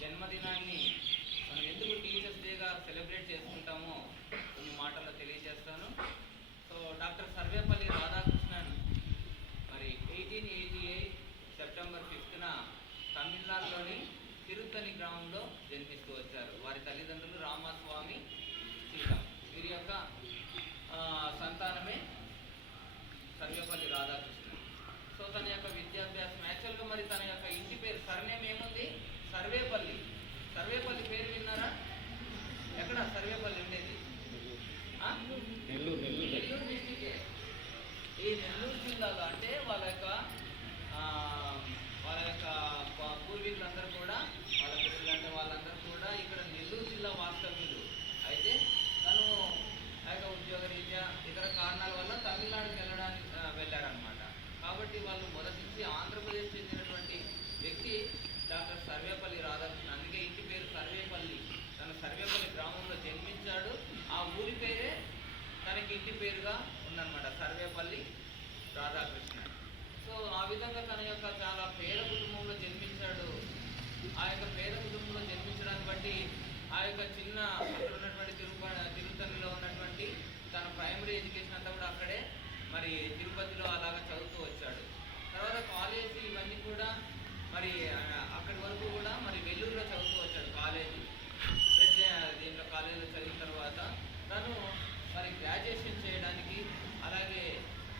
జన్మదినాన్ని మనం ఎందుకు టీచర్స్ డేగా సెలబ్రేట్ చేసుకుంటామో కొన్ని మాటల్లో తెలియజేస్తాను. సో డాక్టర్ సర్వేపల్లి రాధాకృష్ణన్ మరి 1888 సెప్టెంబర్ 5న తమిళనాడులోని తిరుత్తని గ్రామంలో జన్మిస్తూ వచ్చారు. వారి తల్లిదండ్రులు రామస్వామి, సీత. వీరి యొక్క సంతానమే సర్వేపల్లి రాధాకృష్ణన్. సో తన యొక్క విద్యాభ్యాసం యాక్చువల్గా మరి తన యొక్క ఇంటి పేరు సర్నేమ్ ఏముంది? సర్వేపల్లి. సర్వేపల్లి పేరు విన్నారా? ఎక్కడ సర్వేపల్లి ఉండేది? నెల్లూరు డిస్టిక్. ఈ నెల్లూరు జిల్లాలో అంటే వాళ్ళ యొక్క పూర్వీకులందరూ కూడా, వాళ్ళ పిల్లలు అంటే వాళ్ళందరూ కూడా ఇక్కడ నెల్లూరు జిల్లా వాస్తవ్యులు. అయితే తను ఆ యొక్క ఉద్యోగ రీత్యా ఇతర కారణాల వల్ల తమిళనాడుకి వెళ్ళారనమాట. కాబట్టి వాళ్ళు మొదటి నుంచి ఆంధ్రప్రదేశ్ చెందినటువంటి వ్యక్తి డాక్టర్ సర్వేపల్లి రాధాకృష్ణ. అందుకే ఇంటి పేరు సర్వేపల్లి. తన సర్వేపల్లి గ్రామంలో జన్మించాడు. ఆ ఊరి పేరే తనకి ఇంటి పేరుగా ఉందన్నమాట, సర్వేపల్లి రాధాకృష్ణ. సో ఆ విధంగా తన యొక్క చాలా పేద కుటుంబంలో జన్మించాడు. ఆ యొక్క పేద కుటుంబంలో జన్మించడాన్ని బట్టి ఆ యొక్క చిన్న అక్కడ ఉన్నటువంటి తిరుపతిలో ఉన్నటువంటి తన ప్రైమరీ ఎడ్యుకేషన్ అంతా కూడా అక్కడే మరి తిరుపతిలో అలాగా చదువుతూ వచ్చాడు. తర్వాత కాలేజీ ఇవన్నీ కూడా మరి అక్కడి వరకు కూడా మరి వెల్లూరులో చదువుతూ వచ్చాడు కాలేజీ. దీంట్లో కాలేజీలో చదివిన తర్వాత తను మరి గ్రాడ్యుయేషన్ చేయడానికి, అలాగే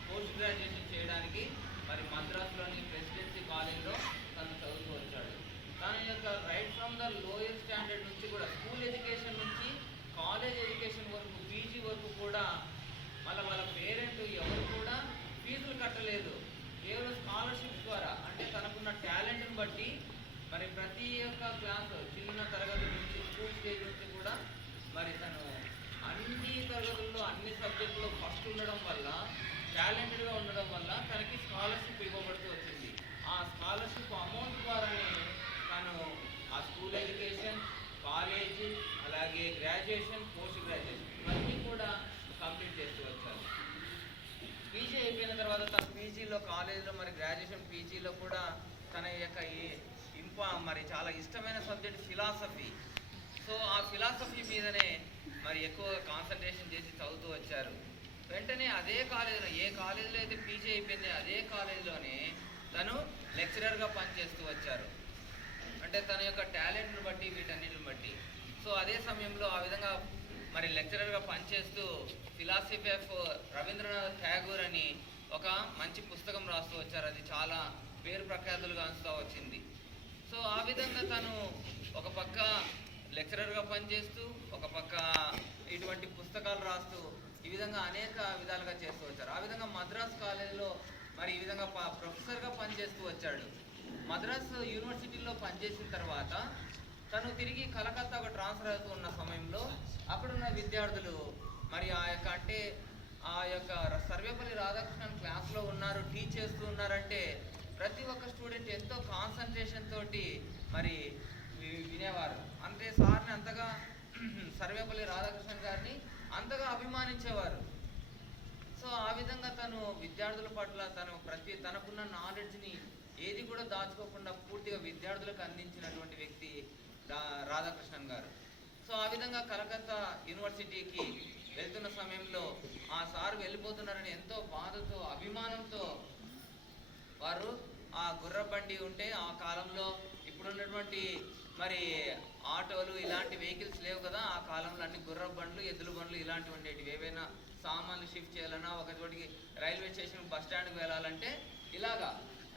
పోస్ట్ గ్రాడ్యుయేషన్ చేయడానికి మరి మద్రాసులోని ప్రెసిడెన్సీ కాలేజ్లో తను చదువుతూ వచ్చాడు. తన యొక్క right from the lower standard నుంచి కూడా, స్కూల్ ఎడ్యుకేషన్ నుంచి కాలేజ్ ఎడ్యుకేషన్ వరకు, పీజీ వరకు కూడా వాళ్ళ పేరెంట్ ఎవరు కూడా ఫీజులు కట్టలేదు. కేవలం స్కాలర్షిప్ ద్వారా, అంటే తనకున్న టాలెంట్ని బట్టి మరి ప్రతి ఒక్క క్లాసు చిన్న తరగతి నుంచి స్కూల్ స్టేజ్ నుంచి కూడా మరి తను అన్ని తరగతుల్లో అన్ని సబ్జెక్టులో ఫస్ట్ ఉండడం వల్ల, టాలెంటెడ్గా ఉండడం వల్ల తనకి స్కాలర్షిప్ ఇవ్వబడుతూ వచ్చింది. ఆ స్కాలర్షిప్ అమౌంట్ ద్వారానే తను ఆ స్కూల్ ఎడ్యుకేషన్, కాలేజ్, అలాగే గ్రాడ్యుయేషన్, పోస్ట్ గ్రాడ్యుయేషన్ ఇవన్నీ కూడా కంప్లీట్ చేస్తూ వచ్చారు. పీజీ అయిపోయిన తర్వాత తన పీజీలో, కాలేజీలో మరి గ్రాడ్యుయేషన్ పీజీలో కూడా తన యొక్క మరి చాలా ఇష్టమైన సబ్జెక్ట్ ఫిలాసఫీ. సో ఆ ఫిలాసఫీ మీదనే మరి ఎక్కువ కాన్సన్ట్రేషన్ చేసి చదువుతూ వచ్చారు. వెంటనే అదే కాలేజీలో, ఏ కాలేజీలో అయితే పీజీ అయిపోయింది అదే కాలేజీలోనే తను లెక్చరర్గా పనిచేస్తూ వచ్చారు. అంటే తన యొక్క టాలెంట్ని బట్టి, వీటన్నిటిని బట్టి. సో అదే సమయంలో ఆ విధంగా మరి లెక్చరర్గా పనిచేస్తూ ఫిలాసఫీ ఆఫ్ రవీంద్రనాథ్ ఠాగూర్ అని ఒక మంచి పుస్తకం రాస్తూ వచ్చారు. అది చాలా పేరు ప్రఖ్యాతులుగా అంచుతూ వచ్చింది. సో ఆ విధంగా తను ఒక పక్క లెక్చరర్గా పనిచేస్తూ, ఒక పక్క ఇటువంటి పుస్తకాలు రాస్తూ, ఈ విధంగా అనేక విధాలుగా చేస్తూ వచ్చారు. ఆ విధంగా మద్రాస్ కాలేజీలో మరి ఈ విధంగా ప్రొఫెసర్గా పనిచేస్తూ వచ్చాడు. మద్రాస్ యూనివర్సిటీలో పనిచేసిన తర్వాత తను తిరిగి కలకత్తాకు ట్రాన్స్ఫర్ అవుతూ ఉన్న సమయంలో అక్కడున్న విద్యార్థులు మరి ఆ యొక్క సర్వేపల్లి రాధాకృష్ణన్ క్లాస్లో ఉన్నారు, టీచ్ చేస్తూ ఉన్నారంటే ప్రతి ఒక్క స్టూడెంట్ ఎంతో కాన్సన్ట్రేషన్ తోటి మరి వినేవారు. అంటే సార్ని అంతగా, సర్వేపల్లి రాధాకృష్ణన్ గారిని అంతగా అభిమానించేవారు. సో ఆ విధంగా తను విద్యార్థుల పట్ల తనకున్న నాలెడ్జ్ని ఏది కూడా దాచుకోకుండా పూర్తిగా విద్యార్థులకు అందించినటువంటి వ్యక్తి రాధాకృష్ణన్ గారు. సో ఆ విధంగా కలకత్తా యూనివర్సిటీకి వెళ్తున్న సమయంలో ఆ సార్ వెళ్ళిపోతున్నారని ఎంతో బాధతో, అభిమానంతో వారు ఆ గుర్రబండి ఉంటే, ఆ కాలంలో ఇప్పుడున్నటువంటి మరి ఆటోలు ఇలాంటి వెహికల్స్ లేవు కదా, ఆ కాలంలో అన్ని గుర్ర బండ్లు, ఎద్దుల బండ్లు ఇలాంటివి ఉండేటివి. ఏవైనా సామాన్లు షిఫ్ట్ చేయాలన్నా, ఒక చోటికి రైల్వే స్టేషన్, బస్ స్టాండ్కి వెళ్ళాలంటే ఇలాగా.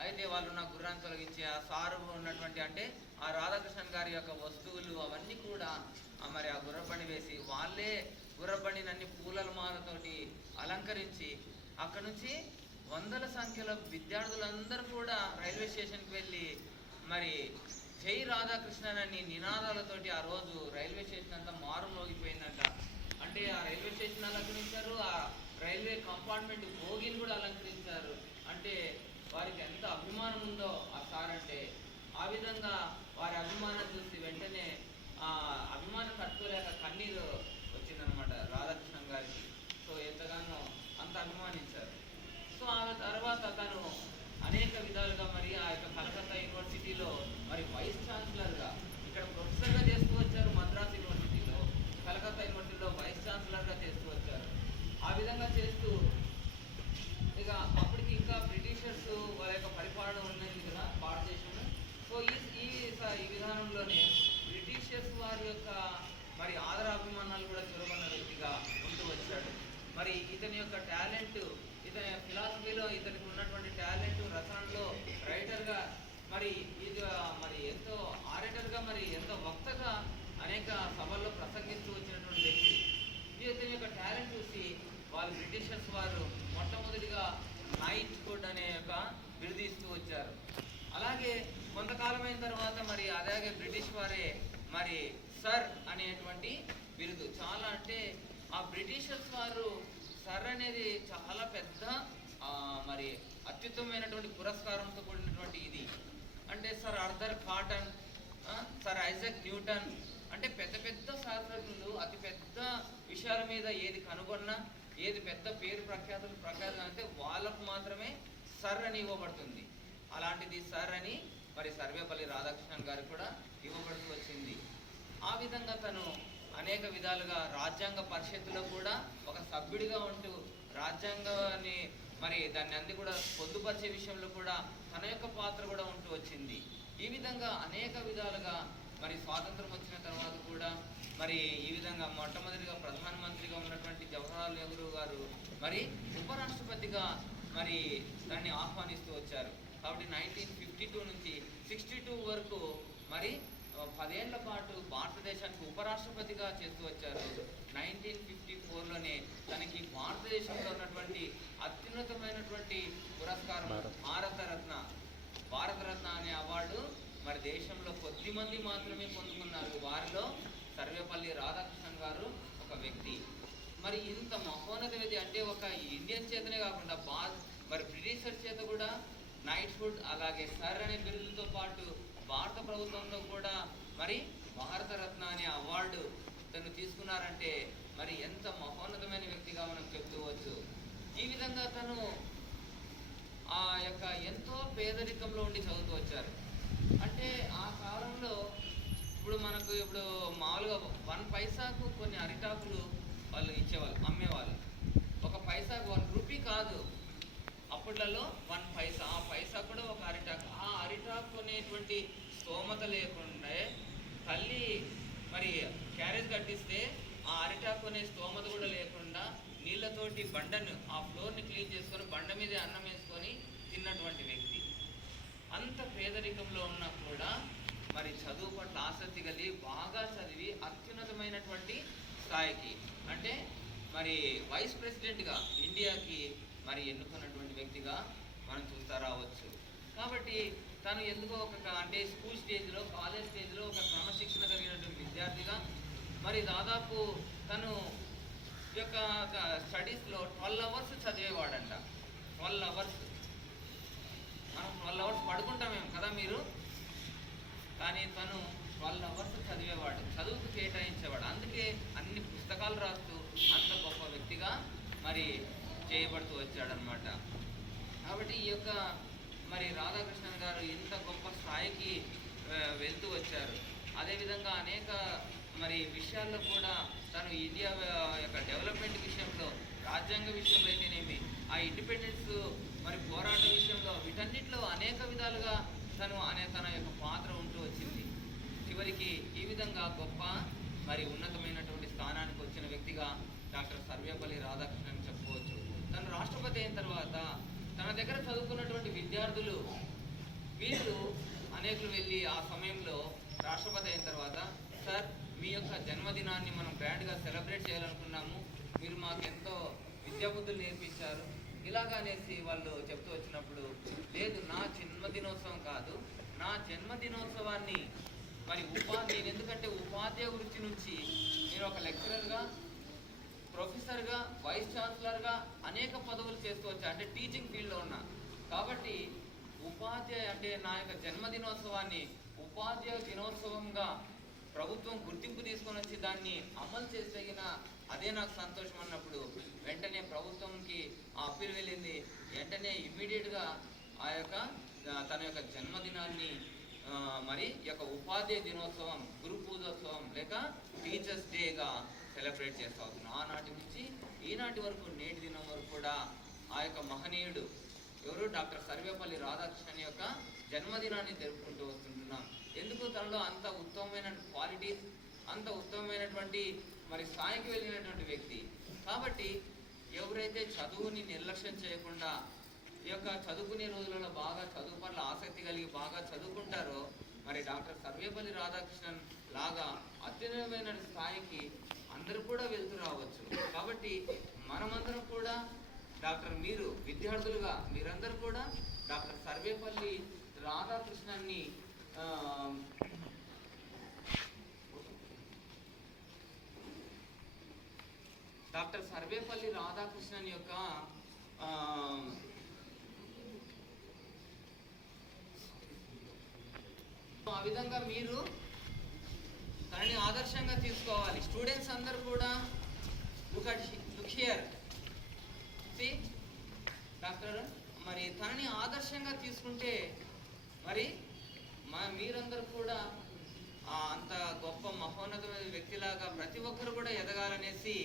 అయితే వాళ్ళు నా గుర్రాన్ని తొలగించి ఆ సారు ఉన్నటువంటి, అంటే ఆ రాధాకృష్ణన్ గారి యొక్క వస్తువులు అవన్నీ కూడా మరి ఆ గుర్రబండి వేసి, వాళ్ళే గుర్రబండిని అన్ని పూలల మాలతోటి అలంకరించి అక్కడ నుంచి వందల సంఖ్యలో విద్యార్థులందరూ కూడా రైల్వే స్టేషన్కి వెళ్ళి మరి జై రాధాకృష్ణన్ అని నినాదాలతోటి ఆ రోజు రైల్వే స్టేషన్ అంతా మారుమోగిపోయిందంట. అంటే ఆ రైల్వే స్టేషన్ అలంకరించారు, ఆ రైల్వే కంపార్ట్మెంట్ భోగిని కూడా అలంకరించారు. అంటే వారికి ఎంత అభిమానం ఉందో ఆ సార్ అంటే. ఆ విధంగా వారి అభిమానం చూసి వెంటనే ఆ అభిమానం తట్టుకోలేక కన్నీరు వచ్చిందనమాట రాధాకృష్ణన్ గారికి. సో ఎంతగానో అంత అభిమానించారు. సో ఆ తర్వాత తను అనేక విధాలుగా మరి ఆ యొక్క కలకత్తా యూనివర్సిటీలో మరి వైస్ ఛాన్సలర్గా, ఇక్కడ వారు మొట్టమొదటిగా నైట్ హుడ్ అనే ఒక బిరుదు ఇస్తూ వచ్చారు. అలాగే కొంతకాలమైన తర్వాత మరి అలాగే బ్రిటిష్ వారే మరి సర్ అనేటువంటి బిరుదు, చాలా అంటే ఆ బ్రిటిషర్స్ వారు సర్ అనేది చాలా పెద్ద మరి అత్యుత్తమైనటువంటి పురస్కారంతో కూడినటువంటి ఇది. అంటే sir Arthur cotton, sir Isaac Newton, అంటే పెద్ద పెద్ద శాస్త్రజ్ఞులు అతి పెద్ద విషయాల మీద ఏది కనుగొన్నా, ఏది పెద్ద పేరు ప్రఖ్యాతులు అంటే వాళ్ళకు మాత్రమే సర్ అని ఇవ్వబడుతుంది. అలాంటిది సర్ అని మరి సర్వేపల్లి రాధాకృష్ణన్ గారికి కూడా ఇవ్వబడుతూ వచ్చింది. ఆ విధంగా తను అనేక విధాలుగా రాజ్యాంగ పరిషత్తులో కూడా ఒక సభ్యుడిగా ఉంటూ రాజ్యాంగాన్ని మరి దాన్ని అన్ని కూడా పొందుపరిచే విషయంలో కూడా తన యొక్క పాత్ర కూడా ఉంటూ వచ్చింది. ఈ విధంగా అనేక విధాలుగా మరి స్వాతంత్రం వచ్చిన తర్వాత కూడా మరి ఈ విధంగా మొట్టమొదటిగా ప్రధానమంత్రిగా ఉన్నటువంటి జవహర్లాల్ నెహ్రూ గారు మరి ఉపరాష్ట్రపతిగా మరి దాన్ని ఆహ్వానిస్తూ వచ్చారు. కాబట్టి 1952 నుంచి 62 వరకు మరి 10 ఏళ్ల పాటు భారతదేశానికి ఉపరాష్ట్రపతిగా చేస్తూ వచ్చారు. 1954లోనే తనకి భారతదేశంలో ఉన్నటువంటి అత్యున్నతమైనటువంటి పురస్కారం భారతరత్న అనే అవార్డు మరి దేశంలో కొద్ది మంది మాత్రమే పొందుకున్నారు. వారిలో సర్వేపల్లి రాధాకృష్ణన్ గారు ఒక వ్యక్తి. మరి ఇంత మహోన్నత వ్యక్తి అంటే ఒక ఇండియన్ చేతనే కాకుండా మరి బ్రిటిషర్ చేత కూడా నైట్ హుడ్ అలాగే సర్ అనే బిరుదుతో పాటు భారత ప్రభుత్వంలో కూడా మరి భారతరత్న అనే అవార్డు తను తీసుకున్నారంటే మరి ఎంత మహోన్నతమైన వ్యక్తిగా మనం చెప్తూవచ్చు. ఈ విధంగా తను ఆ యొక్క ఎంతో పేదరికంలో ఉండి చదువుతూ వచ్చారు. అంటే ఆ కాలంలో ఇప్పుడు మామూలుగా 1 పైసాకు కొన్ని అరిటాకులు వాళ్ళు ఇచ్చేవాళ్ళు, అమ్మేవాళ్ళు. 1 పైసాకు 1 రూపీ కాదు, అప్పట్లలో 1 పైసా, ఆ పైసా కూడా ఒక అరిటాకు. ఆ అరిటాకు కొనేటువంటి స్తోమత లేకుండా తల్లి మరి క్యారేజ్ కట్టిస్తే ఆ అరిటాకు కొనే స్తోమత కూడా లేకుండా నీళ్ళతోటి బండను ఆ ఫ్లోర్ని క్లీన్ చేసుకొని బండ మీద అన్నం వేసుకొని తిన్నటువంటి వ్యక్తి. అంత పేదరికంలో ఉన్నా కూడా మరి చదువు పట్ల ఆసక్తి కలిగి బాగా చదివి అత్యున్నతమైనటువంటి స్థాయికి అంటే మరి వైస్ ప్రెసిడెంట్గా ఇండియాకి మరి ఎన్నుకున్నటువంటి వ్యక్తిగా మనం చూస్తూ రావచ్చు. కాబట్టి తను ఎందుకో అంటే స్కూల్ స్టేజ్లో, కాలేజ్ స్టేజ్లో ఒక క్రమశిక్షణ కలిగినటువంటి విద్యార్థిగా మరి దాదాపు తను యొక్క స్టడీస్లో 12 అవర్స్ చదివేవాడంట. 12 అవర్స్. మనం 12 అవర్స్ పడుకుంటామేమో కదా మీరు, కానీ తను 12 అవర్స్ చదివేవాడు, చదువుకు కేటాయించేవాడు. అందుకే అన్ని పుస్తకాలు రాస్తూ అంత గొప్ప వ్యక్తిగా మరి చేయబడుతూ వచ్చాడనమాట. కాబట్టి ఈ యొక్క మరి రాధాకృష్ణన్ గారు ఇంత గొప్ప స్థాయికి వెళ్తూ వచ్చారు. అదేవిధంగా అనేక మరి విషయాల్లో కూడా తను ఇండియా యొక్క డెవలప్మెంట్ విషయంలో, రాజ్యాంగ విషయంలో అయితేనేమి, ఆ ఇండిపెండెన్స్ మరి పోరాట విషయంలో, వీటన్నిటిలో అనేక విధాలుగా తన యొక్క పాత్ర ఉంటూ వచ్చింది. చివరికి ఈ విధంగా గొప్ప మరి ఉన్నతమైనటువంటి స్థానానికి వచ్చిన వ్యక్తిగా డాక్టర్ సర్వేపల్లి రాధాకృష్ణన్ చెప్పుకోవచ్చు. తను రాష్ట్రపతి అయిన తర్వాత తన దగ్గర చదువుకున్నటువంటి విద్యార్థులు వీళ్ళు అనేకులు వెళ్ళి ఆ సమయంలో రాష్ట్రపతి అయిన తర్వాత, సార్ మీ యొక్క జన్మదినాన్ని మనం గ్రాండ్గా సెలబ్రేట్ చేయాలనుకున్నాము, మీరు మాకు ఎంతో విద్యాబుద్ధులు నేర్పించారు ఇలాగనేసి వాళ్ళు చెప్తూ వచ్చినప్పుడు, లేదు నా జన్మదినోత్సవం కాదు, నా జన్మదినోత్సవాన్ని మరి నేను ఎందుకంటే ఉపాధ్యాయ వృత్తి నుంచి నేను ఒక లెక్చరర్గా, ప్రొఫెసర్గా, వైస్ ఛాన్సలర్గా అనేక పదవులు చేస్తూ వచ్చా, అంటే టీచింగ్ ఫీల్డ్లో ఉన్నా. కాబట్టి ఉపాధ్యాయ అంటే నా యొక్క జన్మదినోత్సవాన్ని ఉపాధ్యాయ దినోత్సవంగా ప్రభుత్వం గుర్తింపు తీసుకొని వచ్చి దాన్ని అమలు చేసేగిన అదే నాకు సంతోషం అన్నప్పుడు వెంటనే ప్రభుత్వంకి ఆ అప్పీల్ వెళ్ళింది. వెంటనే ఇమ్మీడియట్గా ఆ యొక్క తన యొక్క జన్మదినాన్ని మరి యొక్క ఉపాధ్యాయ దినోత్సవం, గురు పూజోత్సవం లేక టీచర్స్ డేగా సెలబ్రేట్ చేస్తూ అవుతున్నాం. ఆనాటి నుంచి ఈనాటి వరకు, నేటి దినం వరకు కూడా ఆ యొక్క మహనీయుడు ఎవరు డాక్టర్ సర్వేపల్లి రాధాకృష్ణన్ యొక్క జన్మదినాన్ని జరుపుకుంటూ వస్తుంటున్నాం. ఎందుకు తనలో అంత ఉత్తమమైన క్వాలిటీస్, అంత ఉత్తమమైనటువంటి మరి స్థాయికి వెళ్ళినటువంటి వ్యక్తి. కాబట్టి ఎవరైతే చదువుని నిర్లక్ష్యం చేయకుండా ఈ యొక్క చదువుకునే రోజులలో బాగా చదువు పట్ల ఆసక్తి కలిగి బాగా చదువుకుంటారో మరి డాక్టర్ సర్వేపల్లి రాధాకృష్ణన్ లాగా అత్యున్నతమైన స్థాయికి అందరూ కూడా వెళ్తూ రావచ్చు. కాబట్టి మనమందరం కూడా డాక్టర్ మీరు విద్యార్థులుగా మీరందరూ కూడా డాక్టర్ సర్వేపల్లి రాధాకృష్ణన్ని డాక్టర్ సర్వేపల్లి రాధాకృష్ణన్ యొక్క ఆ విధంగా మీరు తనని ఆదర్శంగా తీసుకోవాలి. స్టూడెంట్స్ అందరూ కూడా లుక్ హియర్ డాక్టర్ మరి తనని ఆదర్శంగా తీసుకుంటే మరి మీరందరూ కూడా అంత గొప్ప మహోన్నతమైన వ్యక్తిలాగా ప్రతి ఒక్కరు కూడా ఎదగాలనేసి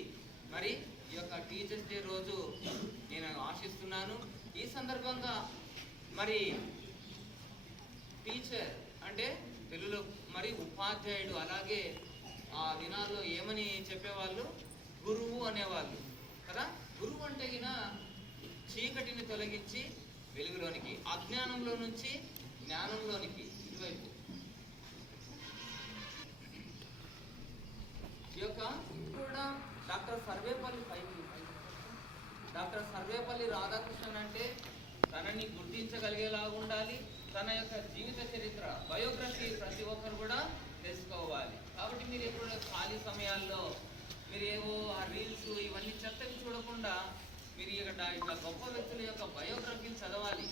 మరి ఈ యొక్క టీచర్స్ డే రోజు నేను ఆశిస్తున్నాను. ఈ సందర్భంగా మరి టీచర్ అంటే తెలుగులో మరి ఉపాధ్యాయుడు, అలాగే ఆ దినాల్లో ఏమని చెప్పేవాళ్ళు, గురువు అనేవాళ్ళు కదా. గురువు అంటే గిన చీకటిని తొలగించి వెలుగులోనికి, అజ్ఞానంలో నుంచి జ్ఞానంలోనికి ఇటువైపు. ఈ యొక్క కూడా డాక్టర్ సర్వేపల్లి రాధాకృష్ణన్ అంటే తనని గుర్తించగలిగేలాగా ఉండాలి. తన యొక్క జీవిత చరిత్ర, బయోగ్రఫీ ప్రతి ఒక్కరు కూడా తెలుసుకోవాలి. కాబట్టి మీరు ఎప్పుడు ఖాళీ సమయాల్లో మీరు ఏవో ఆ రీల్స్ ఇవన్నీ చెత్తవి చూడకుండా మీరు ఇట్లా గొప్ప వ్యక్తుల యొక్క బయోగ్రఫీని చదవాలి.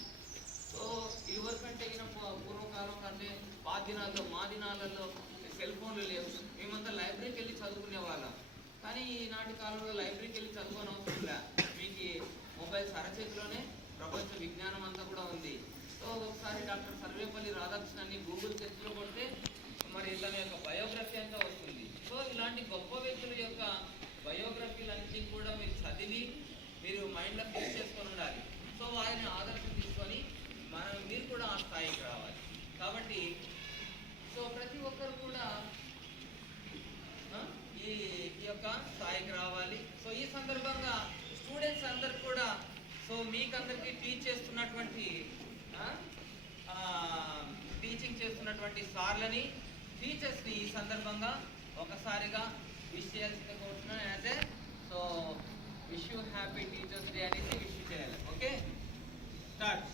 సో ఇదివరకంటే పూర్వకాలం కంటే దినాల్లో మా దినాలలో సెల్ ఫోన్లు లేవు. మేమంతా లైబ్రరీకి వెళ్ళి చదువుకునే వాళ్ళం. కానీ ఈనాటి కాలంలో లైబ్రరీకి వెళ్ళి చదువుకొని అవసరం లే, మీకు మొబైల్స్ అరచేతిలోనే ప్రపంచ విజ్ఞానం అంతా కూడా ఉంది. సో ఒకసారి డాక్టర్ సర్వేపల్లి రాధాకృష్ణన్ని గూగుల్ సెర్చ్లో కొడితే మరి తన యొక్క బయోగ్రఫీ అంతా వస్తుంది. సో ఇలాంటి గొప్ప వ్యక్తుల యొక్క బయోగ్రఫీలన్నీ కూడా మీరు చదివి మీరు మైండ్లో ఫిక్స్ చేసుకొని ఉండాలి. సో వారిని ఆదర్శం తీసుకొని మీరు కూడా ఆ స్థాయికి రావాలి. కాబట్టి సో ప్రతి ఒక్కరు కూడా ఈ యొక్క స్థాయికి రావాలి. సో ఈ సందర్భంగా స్టూడెంట్స్ అందరు కూడా సో మీకందరికీ టీచింగ్ చేస్తున్నటువంటి సార్లని, టీచర్స్ని ఈ సందర్భంగా ఒకసారిగా విష్ చేయాల్సిందిగా కోరుతున్నాను. అయితే so wish you happy teachers day అనేసి విష్ చేయాలి. Okay, start.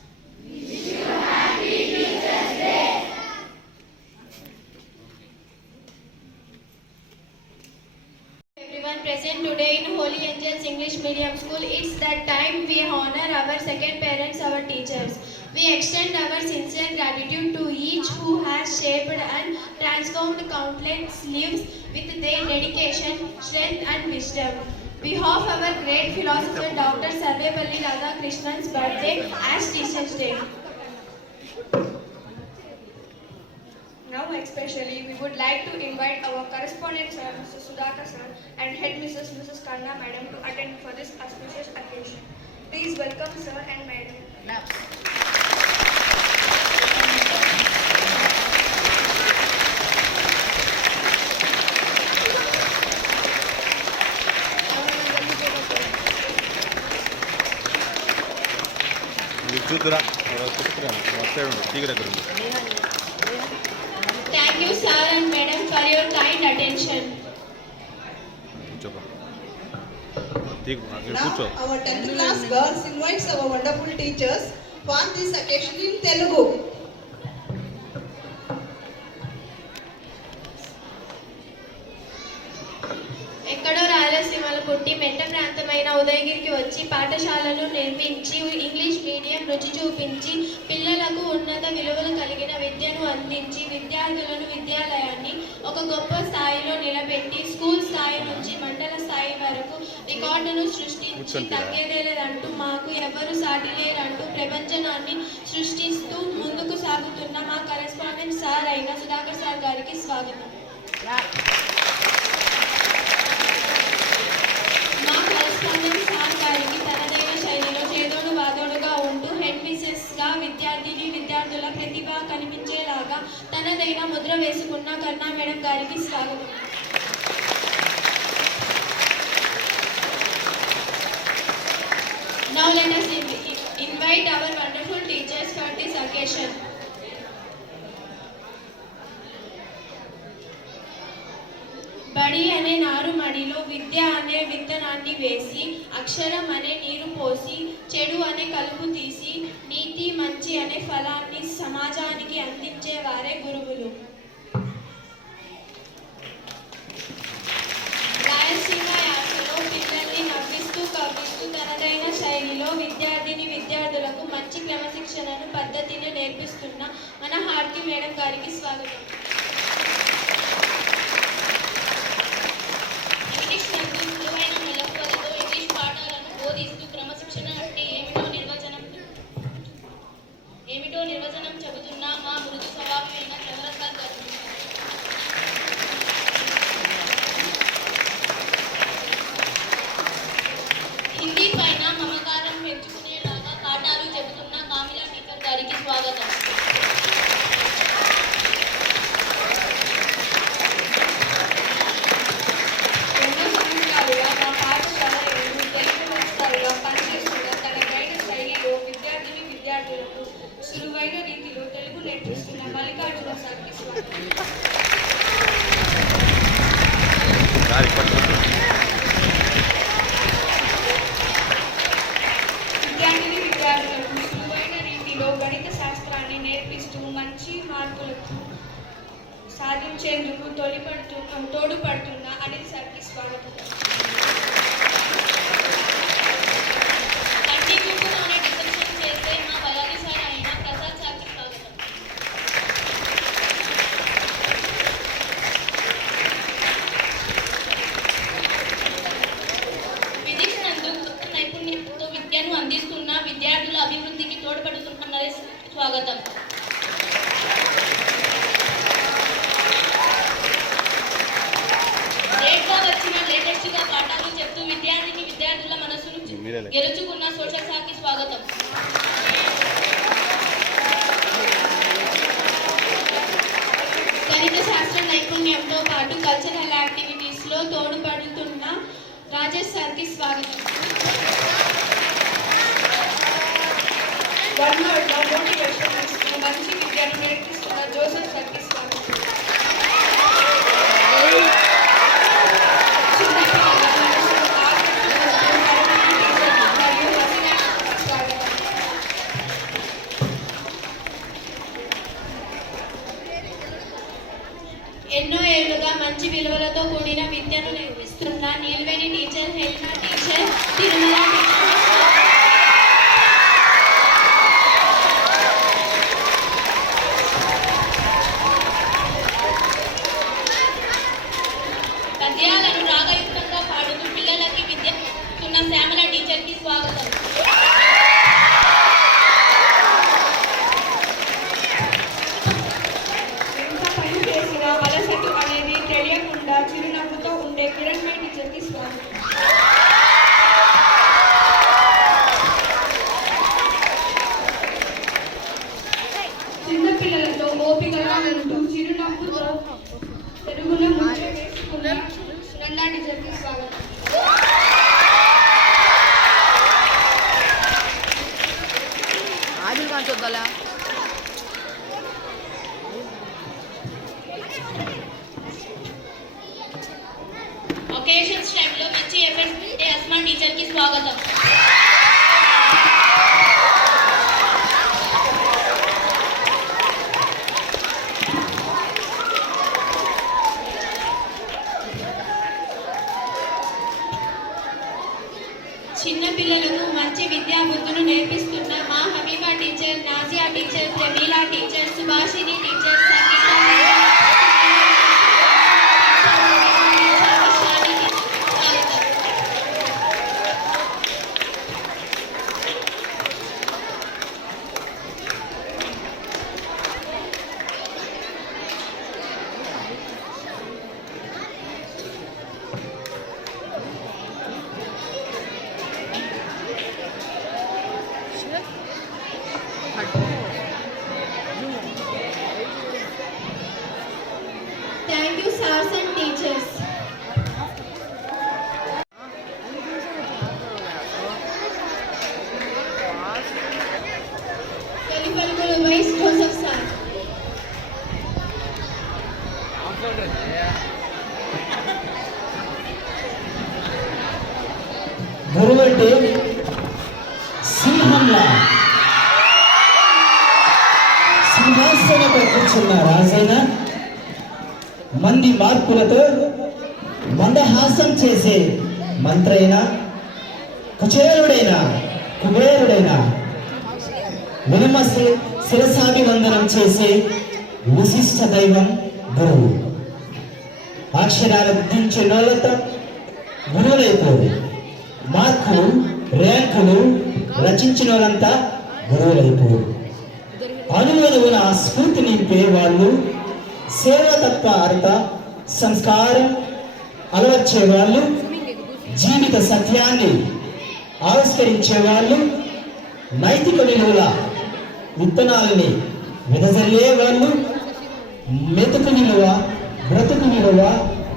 Everyone present today in Holy Angels English Medium School, it's that time we honor our second parents, our teachers. We extend our sincere gratitude to each who has shaped and transformed countless lives with their dedication, strength and wisdom. We have our great philosopher Dr. Sarvepalli Radhakrishnan's birthday as Teachers Day. Now especially we would like to invite our correspondent sir, Mr. Sudhakar sir, and head Mrs. Kanna madam to attend for this auspicious occasion. Please welcome sir and madam. Thank you sir and madam for your kind attention. Now our 10th class girls invites our wonderful teachers for this occasion in Telugu. ఎక్కడో రాయలసీమలో పుట్టి మెట్ట ప్రాంతమైన ఉదయగిరికి వచ్చి పాఠశాలను నిర్మించి English medium రుచి చూపించి పిల్లలకు ఉన్నత విలువలు కలిగిన విద్యను అందించి విద్యార్థులను విద్యాలయాన్ని ఒక గొప్ప స్థాయిలో నిలబెట్టి స్కూల్ స్థాయి నుంచి మండల స్థాయి వరకు రికార్డును సృష్టించి తగ్గేదేలేదంటూ మాకు ఎవరు సాటి లేరంటూ ప్రపంచనాన్ని సృష్టిస్తూ ముందుకు సాగుతున్న మా కరెస్పాండెంట్ సార్ అయిన సుధాకర్ సార్ గారికి స్వాగతం. మా కరెస్పాండెంట్ సార్ గారికి తనదైన శైలిలో చేదోడు వాదోడుగా ఉంటూ హెడ్ మిసెస్గా విద్యార్థుల ప్రతిభ కనిపించేలాగా తనదైన ముద్ర వేసుకున్న కర్ణా మేడం గారికి స్వాగతం. Now let us invite our wonderful teachers for this occasion. బడి అనే నారుమడిలో విద్య అనే విత్తనాన్ని వేసి, అక్షరం అనే నీరు పోసి, చెడు అనే కలుపు తీసి, నీతి మంచి అనే ఫలాన్ని సమాజానికి అందించేవారే గురువులు. రాయలసీమ యాసలో పిల్లల్ని నవ్విస్తూ కవ్విస్తూ తనదైన శైలిలో విద్యార్థులకు మంచి క్రమశిక్షణను పద్ధతిని నేర్పిస్తున్న మన హారతి మేడం గారికి స్వాగతం. ఇంగ్లీష్ నందు సులువైన మెలకువలతో ఇంగ్లీష్ పాఠాలను బోధిస్తూ క్రమశిక్షణ అంటే ఏమిటో నిర్వచనం చెబుతున్న మా మృదు స్వభావమైన చంద్రసార్ గారు. హిందీ పైన మమకారం పెంచుకునేలాగా పాఠాలు చెబుతున్న కామిలా టీచర్ గారికి స్వాగతం. ఎన్నో సంవత్సరాలుగా మా పాఠశాల యందు తెలుగు మాస్టర్గా పనిచేస్తున్న తన గైడ్ శైలిలో విద్యార్థులకు సులువైన రీతిలో తెలుగు నేర్పిస్తున్న మల్లికార్జున సార్కి స్వాగతం. విద్యార్థులకు సులువైన రీతిలో గణిత శాస్త్రాన్ని నేర్పిస్తూ మంచి మార్కులకు సాధించేందుకు తోడ్పడుతున్న అనిల్ సార్కి స్వాగతం. కంటి చూపులోనే డిసెక్షన్ చేసే మా బయాలజీ సార్ అయిన ప్రసాద్ సార్కి స్వాగతం. ఫిజిక్స్ నందు కొత్త నైపుణ్యంతో విద్యను అందిస్తున్న విద్యార్థుల అభివృద్ధికి తోడ్పడుతున్న నరేష్ స్వాగతం. లేట్గా వచ్చిన లేటెస్ట్గా పాఠాలు చెప్తూ విద్యార్థుల మనసును గెలుచుకున్న సోషల్ సార్కి స్వాగతం. గణిత శాస్త్ర నైపుణ్యంతో పాటు కల్చరల్ యాక్టివిటీస్లో తోడ్పడుతున్న రాజేష్ సార్కి స్వాగతం. వన్ వర్డ్లో మోటివేషన్ ఇస్తూ మంచి విద్యను నేర్పిస్తున్న జోసెఫ్ సార్కి స్వాగతం. చిన్నపిల్లల మనసును ఆకట్టుకుంటూ మరియు హసినాకి స్వాగతం. ఎన్నో ఏళ్లుగా మంచి విలువలతో కూడిన విద్యను నేర్పిస్తున్న నీల్వేణి టీచర్, హెల్నా టీచర్, తిరుమల టీచర్. పద్యాలను రాగయుక్తంగా పాడుతూ పిల్లలకి విద్య ఇస్తున్న శ్యామల టీచర్కి స్వాగతం. ఎంత పని చేసినా అలసట అనేది తెలియకుండా చిరునవ్వుతో ఉండే కిరణ్ మే టీచర్కి స్వాగతం. చిన్నపిల్లలతో ఓపికగా ఉంటూ చిరునవ్వుతో తెలుగులో ముద్ర వేసుకున్న సునందా టీచర్కి స్వాగతం. ఆదిల్ ఖాన్ చూద్దాలా ఒకేషన్స్ టైంలో మంచి ఎఫర్ట్స్ పెట్టే అస్మా టీచర్కి స్వాగతం. చిన్న పిల్లలకు మంచి విద్యా బుద్ధులు నేర్పిస్తున్న మా Habiba teacher, Nazia teacher, Pramila teacher, Subhashini teacher, Sangeetha teacher, Vishali teacher, స్వాగతం. Thank you, sirs and teachers. Kalipalkulu Vice Joseph sir. సింహాసనపై కూర్చున్న రాజైన మంది మార్పులతో మందహాసం చేసే మంత్రైన కుచేరుడైన కుబేరుడైన వినమ శిరసాభివందనం చేసే విశిష్ట దైవం గురువు. అక్షరాలు గుర్తించే నోళ్ళతో గురువులైపోరు. మార్కులు ర్యాంకులు రచించిన వాళ్ళంతా గురువులైపోరు. అనువనువున స్ఫూర్తి నింపే వాళ్ళు, సేవ తప్ప అర్థ సంస్కారం అలవర్చే వాళ్ళు, జీవిత సత్యాన్ని ఆవిష్కరించే వాళ్ళు, నైతిక విలువల విత్తనాలని వెదజల్లే వాళ్ళు, మెతుకు విలువ బ్రతుకు విలువ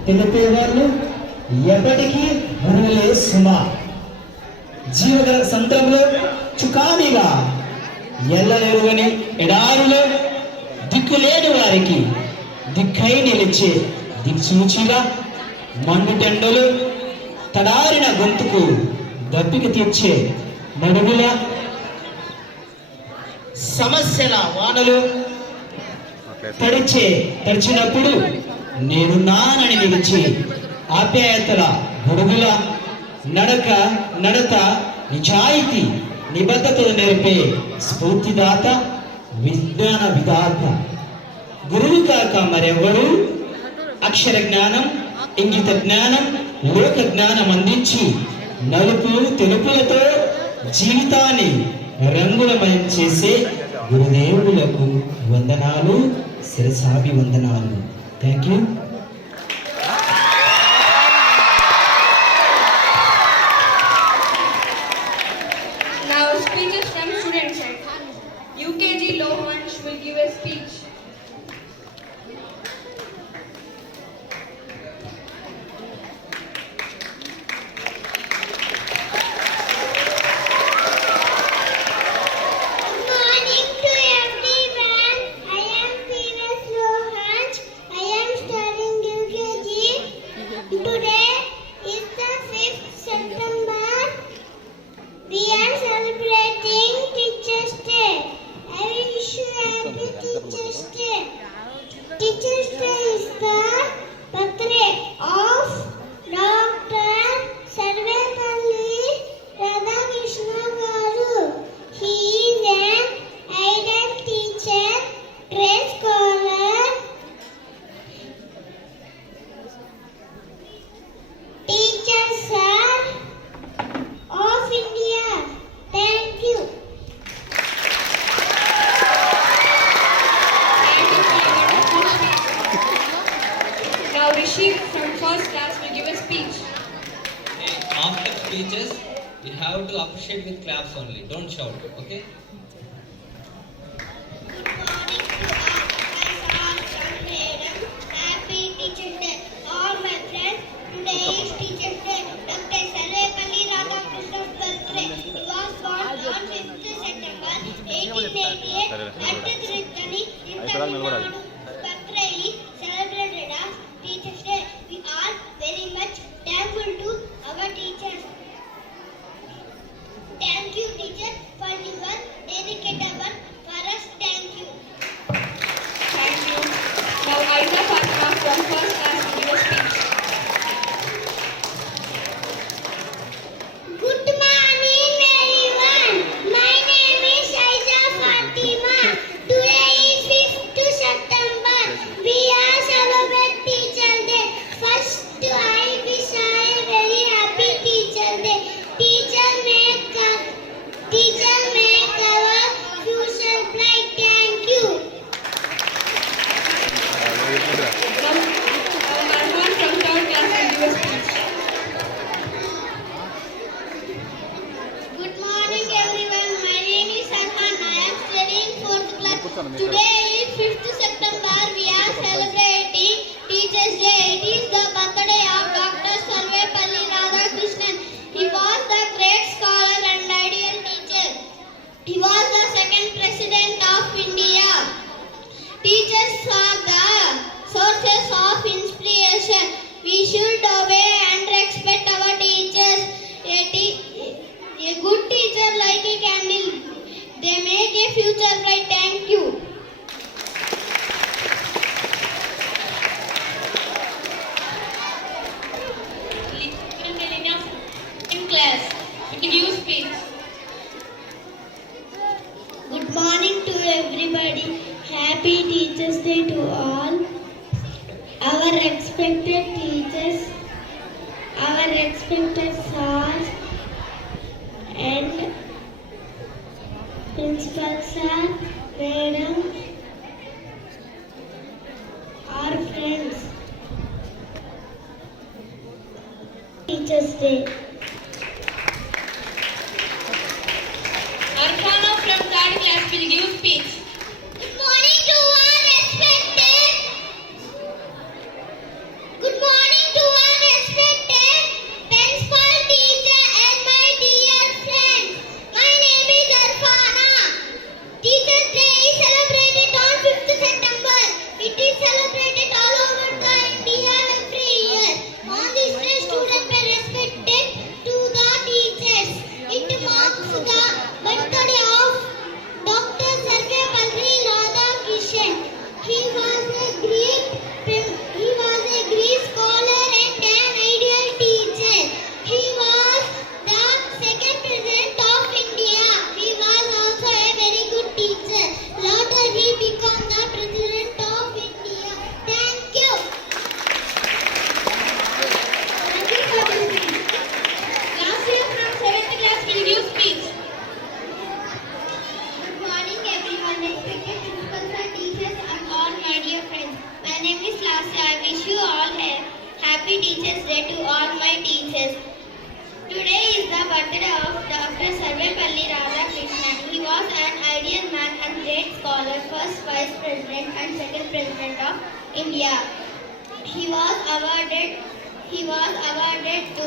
తెలిపేవాళ్ళు ఎప్పటికీ గురువులే సుమ. జీవగల సంతంలో చుకానిగా ఎల్లలేరువని ఎడారిలో దిక్కులేని వారికి దిక్కై నిలిచే దిక్సూచిగా, మండుటెండలు తడారిన గొంతుకు దప్పిక తీర్చే మడుగుల, సమస్యల వానలు తడిచినప్పుడు నేనున్నానని నిలిచి ఆప్యాయతల గొడుగుల, నడత నిజాయితీ నిబద్ధతలు నేర్పే స్ఫూర్తిదాత, విజ్ఞాన విధాత. గురువు కాక మరెవరు అక్షర జ్ఞానం, ఇంగిత జ్ఞానం, లోక జ్ఞానం అందించి నలుపు తెలుపులతో జీవితాన్ని రంగులమయం చేసే గురుదేవులకు వందనాలు, శిరసాభివందనాలు. Thank you. Now speeches from student side. UKG Lohansh will give a speech. Teachers Day is the birthday of Dr. Sarvepalli Radhakrishna Garu. He is an idol teacher, trained scholar, teacher sir of India. Thank you. Now Rishi from first class will give a speech. After speeches, you have to appreciate with claps only. Don't shout, okay? Good morning to all my sons and madam. Happy Teachers Day. All my friends, today is Teachers Day. Dr. Sarvepalli Radhakrishna's birthday. He was born on 5th September 1888 at Tirupati in Tamil Nadu. His birthday is celebrated as Teachers Day. We are very much thankful to our teachers. Thank you, teacher, for your dedicated work for us. Thank you. Thank you. Now Aiza Fatima from first class will give a speech. Good morning, everyone. My name is Aiza Fatima. Today is 5th September. We are celebrating Teacher Day. First, I wish I a very happy Teacher Day. Teacher make our future bright. Thank you. Now Arman from third class will give a speech. Good morning, everyone. My name is Arhan. I am studying 4th class. Today is 5th September. We are celebrating Teachers Day. It is the birthday of Dr. Sarvepalli Radhakrishnan. He was the great scholar and ideal teacher. He was the second president of India. Teachers are the sources of inspiration. We should obey and respect our teachers. A good teacher like a candle. They make a future bright. Thank you. everybody. Happy Teachers Day to all. Our respected teachers, our respected sir and principal sir, madam, our friends. Teachers Day. Arfana from 3rd class will give speech. Good morning to all respected. Good morning to all respected principal, teacher and my dear friends. My name is Arfana. Teachers Day is celebrated on 5th September. It is celebrated all over the India every year. On this day, students were respected to the teachers. It marks the birthday of Dr. Sarvepalli Radhakrishnan. He was a Greek scholar and an ideal teacher. He was the second president of India. He was also a very good teacher. Later he became the president of India. Thank you. Thank you for listening. Last year from 7th class will give speech. Good morning everyone, respected principals and teachers and all my dear friends. My name is Lasya. I wish you all a happy Teachers Day to all my teachers. Today is the birthday of Dr. Sarvepalli Radhakrishnan. He was an ideal man and great scholar, first Vice President and second President of India. He was awarded to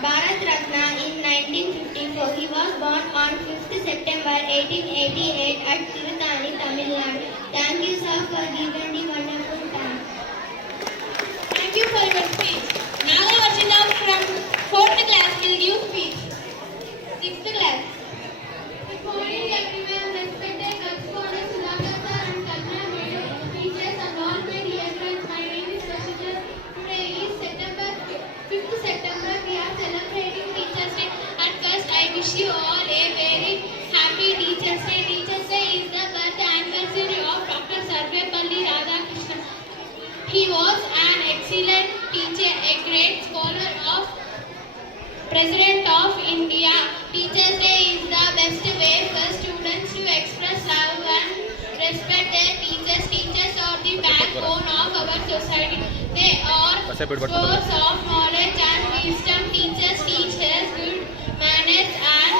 Bharat Ratna in 1954. He was born on 5th September 1888 at Tirutani, Tamil Nadu. Thank you, sir, for giving the wonderful time. Thank you for your speech. Nagavarjuna from 4th class will give speech. 6th class. Good morning everyone, respected correspondent Sudhakar sir and Kalpana madam, teachers and all my dear friends. My name is Rashida. Today is 5th September. We are celebrating Teachers Day. At first, I wish you all a very happy Teachers Day. Teachers Day is the birth anniversary of Dr. Sarvepalli Radhakrishnan. He was an excellent teacher, a great scholar of President of India. Teachers Day is the best way for students to express love and respect their teachers. Teachers are the backbone of our society. They are source of knowledge and wisdom. Teachers teach us good manners and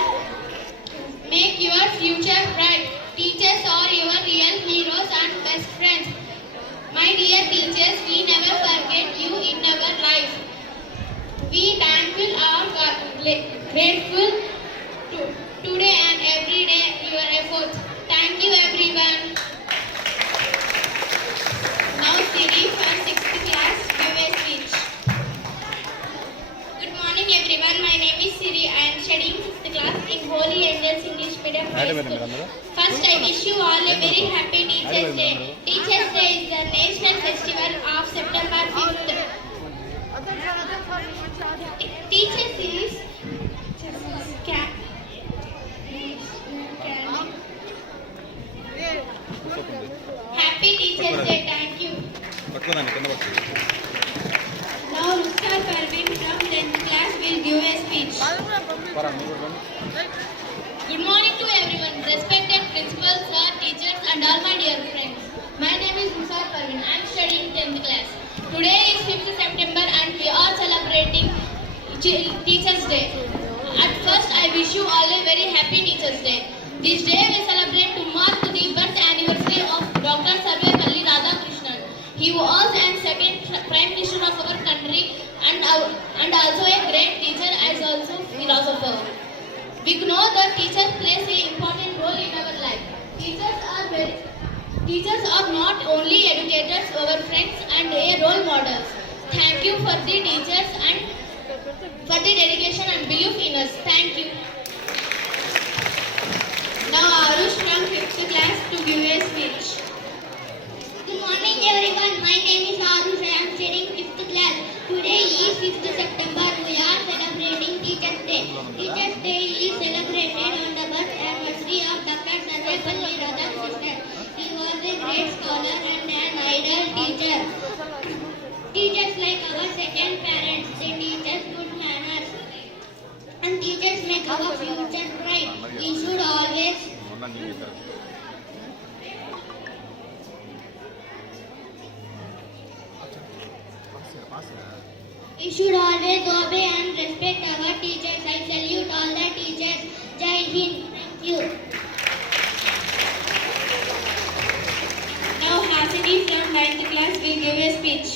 make your future bright. Teachers are your real heroes and best friends. My dear teachers, we never forget you in our life. We thankful are grateful to today and every day your efforts. Thank you everyone. Now Siri for 6th class give a speech. Good morning everyone. My name is Siri. I am studying 6th class in Holy Angels English Medium High School. First, I wish you all a very happy Teachers Day. Teachers Day is the national festival of September 5th. Teachers is Happy Teachers Day. Thank you. Now Mr. Parveen from 10th class will give a speech. Good morning to everyone, respected principals, sir, teachers and all my dear friends. My name is Musar Parveen. I am studying 10th class. Today is 5th September and we are celebrating Teachers Day. At first, I wish you all a very happy Teachers Day. This day we celebrate to mark the birth anniversary of Dr. Sarvepalli Radhakrishnan. He was an second Prime Minister of our country and also a great teacher as also philosopher. We know that teachers plays an important role in our life. Teachers are not only educators, our friends and a role models. Thank you for the teachers and for the dedication and belief in us. Thank you. Now Arush from 5th class to give a speech. Good morning everyone. My name is Arush. I am studying 5th class. Today is 5th September. We are celebrating Teachers Day. Teachers Day is celebrated on the birth anniversary of Dr. Sarvepalli Radhakrishnan. We should always obey and respect our teachers. I salute all the teachers. Jai Hind. Thank you. Now Hasini from 9th class will give a speech.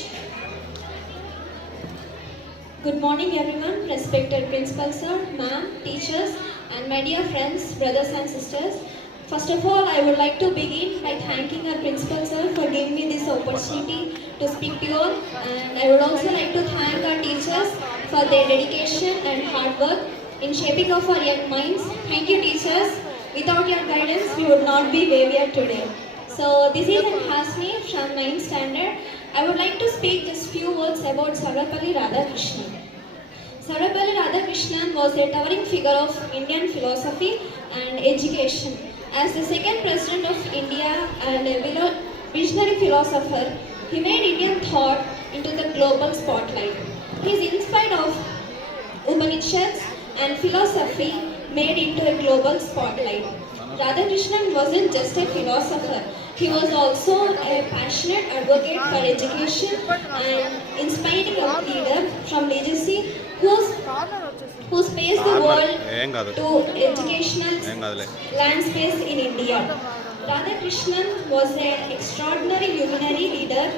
Good morning everyone, respected principal sir, ma'am, teachers and my dear friends, brothers and sisters. First of all, I would like to begin by thanking our principal sir for giving me this opportunity to speak to you all, and I would also like to thank our teachers for their dedication and hard work in shaping of our young minds. Thank you teachers. Without your guidance, we would not be where we are today. So this is Hasni from 9th standard. I would like to speak just few words about Sarvepalli Radhakrishnan. Sarvepalli Radhakrishnan was a towering figure of Indian philosophy and education. As the second president of India and a visionary philosopher, he made Indian thought into the global spotlight. He is inspired of Upanishads and philosophy made into a global spotlight. Radhakrishnan wasn't just a philosopher, he was also a passionate advocate for education and inspiring a leader from legacy who spaced the world to educational landscape in India. Radhakrishnan was an extraordinary luminary leader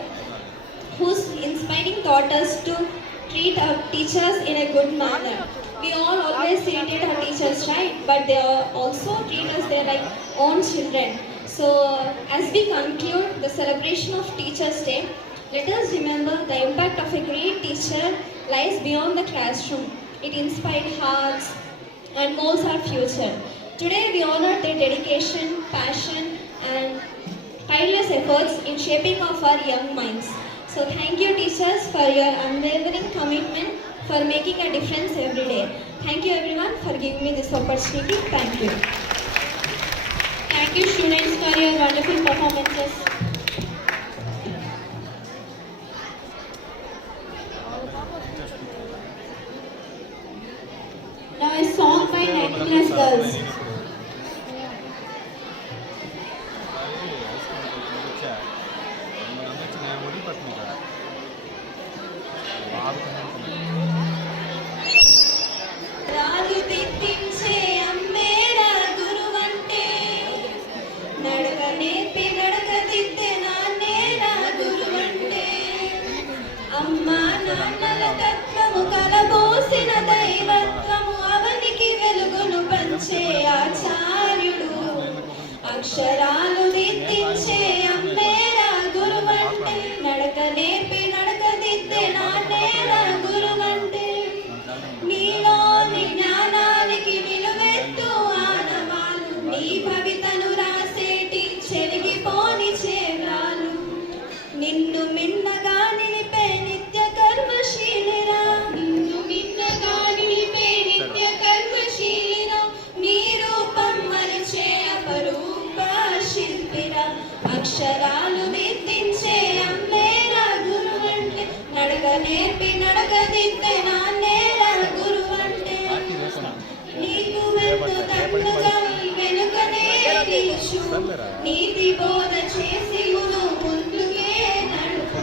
whose inspiring taught us to treat our teachers in a good manner. We all always treated our teachers right, but they also treat us like own children. So as we conclude the celebration of Teachers' Day, let us remember the impact of a great teacher lies beyond the classroom. It inspired hearts and molds our future. Today we honor their dedication, passion and tireless efforts in shaping of our young minds. So thank you teachers for your unwavering commitment for making a difference every day. Thank you everyone for giving me this opportunity. Thank you. Thank you students for your wonderful performances. Now a song by 9th class girls. రాలు దిద్దించే అమ్మేరా గురువంటే, నడక నేర్పి నడక దిద్దే నాన్నేరా గురువంటే, అమ్మా నాన్నల తత్వము కలబోసిన దైవత్వము అవనికి వెలుగును పంచే ఆచార్యుడు, అక్షరాలు దిద్దించే అమ్మేరా గురువంటే, నడక నేర్పి నడక దిద్దే నాన్నేరా గురువంటే, నీలోని జ్ఞానానికి నిలువెత్తు ఆనవాలు, నీ భవితను రాసేటి చెరిగిపోని చేరాలు, నిన్ను మిన్నగా నిలిపే నిత్య కర్మశీలిరా, నిన్ను మిన్నగా నిలిపే నిత్య కర్మశీలిరా, నీ రూపం మరిచే అపరూప శిల్పిరా, అక్షరాలు దిద్దించే అమ్మేరా గురువంటే, నడక నేర్పి నడక దిద్దే నాన్నేరా గురువంటే, నీకు వెన్ను తన్నుగా వెనుకనే నిలుచు, నీతి బోధ చేసి ముందుకే నడుపు,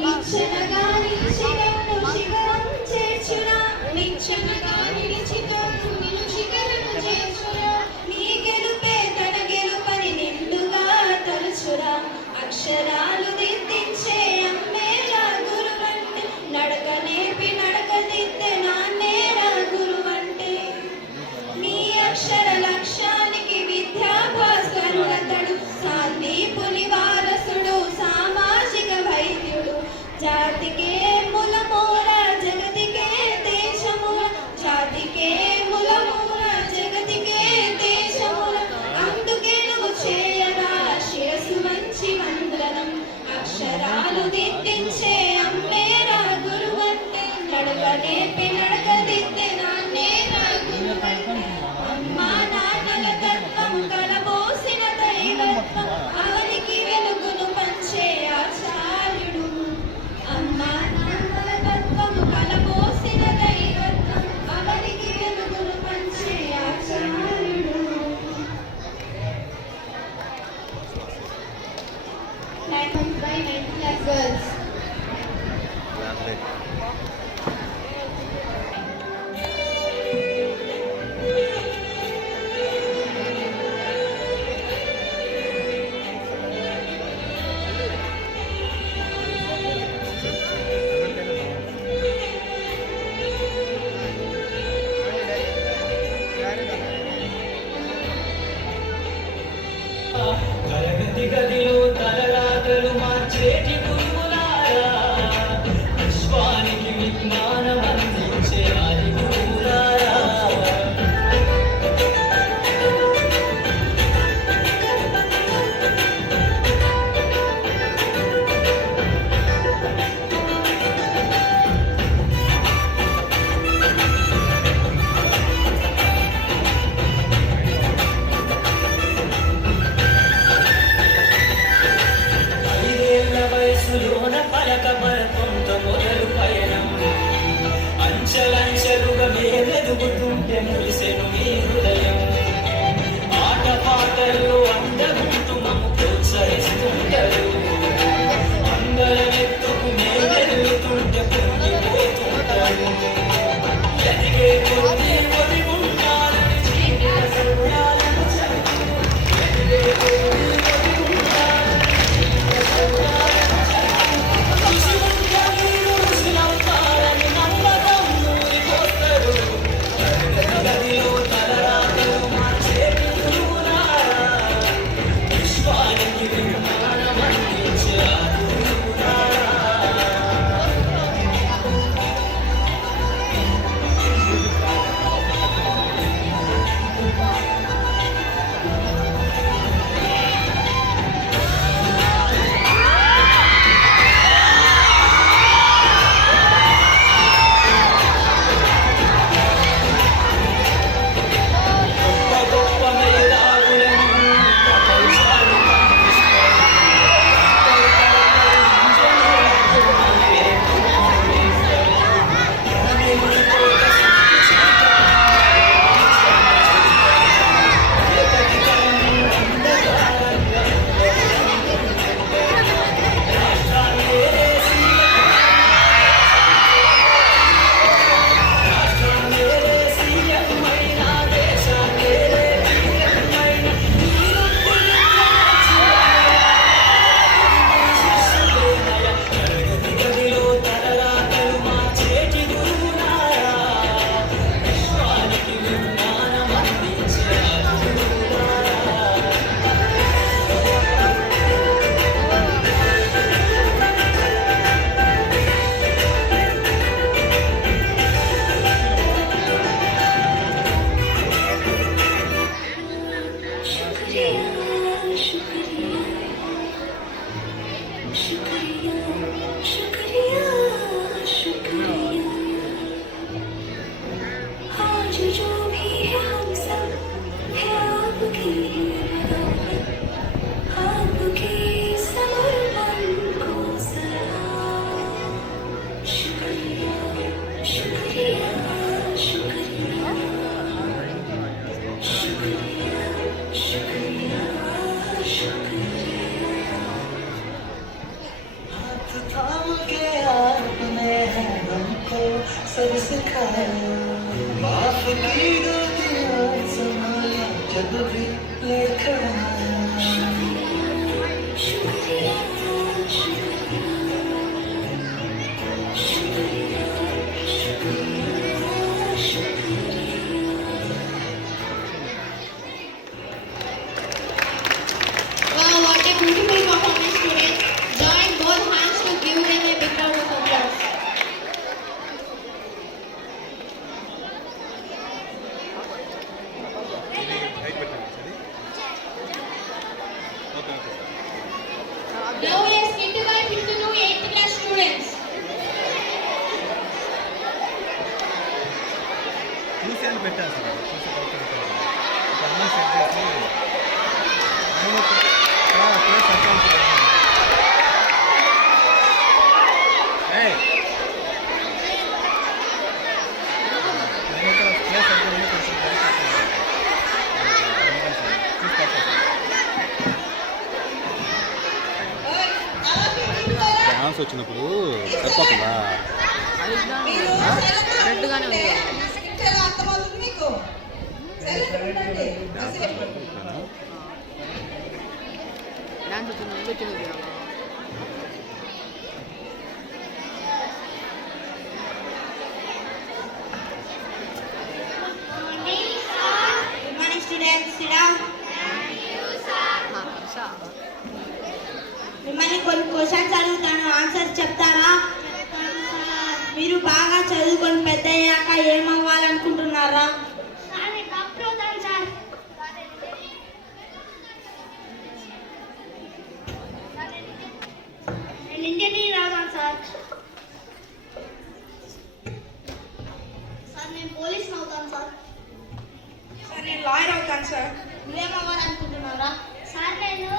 నిచ్చెనగా నిలిచి నన్ను శిఖరం చేర్చురా, నిచ్చెనగా నిలిచి నన్ను శిఖరం చేర్చురా, నీ గెలుపే తన గెలుపని నిండుగా తలుచురా, అక్షరాలు దిద్దించే అమ్మేరా గురువంటే, నడక నేర్పి నడక దిద్దే నాన్నేరా గురువంటే, నీ అక్షర లక్ష్యానికి విద్యా భాస్కరుడతడు, శాంతిపుని వారసుడు సామాజిక వైద్యుడు, జాతికే ములమూర జగతికే దేశమూల, జాతికే ములమూర జగతికే దేశమూల, అందుకే నువ్వు చేయరా శిరసు మంచి వందనం, అక్షరాలు దిద్దించే అమ్మేరా గురువంటే, నడక నేర్పి నడక దిద్దే నాన్నేరా గురువంటే, అమ్మా నాన్నల తత్వం కలబోసిన దైవత్వం అవనికి వెలుగును పంచే ఆచార్యుడు, అమ్మా నాన్నల తత్వం కలబోసిన దైవత్వం అవనికి వెలుగును పంచే ఆచార్యుడు. Platforms by 9th class girls. माफ कीरो दिया समाया जब भी लड़खड़ाया Wow, what a beautiful performance today. Join both hands to give them a big round of applause. Now we are skit by 5th to 8th class students. చూసి అని పెట్టాను sir చూసి అన్నీ సెట్ చేసి ప్లేస్ అకౌంట్ ప్లేస్ అకౌంట్ కొంచెం dance వచ్చినప్పుడు సరిపోతుందా మీరు కరెక్ట్గానే ఉంది ఎలా అర్థమవుతుంది మీకు సైలెంట్ ఉండండి డాన్స్ వచ్చింది Good morning, students. Sit down. మిమ్మల్ని కొన్ని క్వశ్చన్స్ అడుగుతాను, ఆన్సర్ చెప్తారా? మీరు బాగా చదువుకొని పెద్ద అయ్యాక ఏమవ్వాలనుకుంటున్నారా? నేను ఇంజనీర్ అవుతాను సార్. సార్ నేను పోలీస్ అవుతాను సార్. సార్ నేను లాయర్ అవుతాను సార్. నువ్వేమవ్వాలనుకుంటున్నారా? సార్ నేను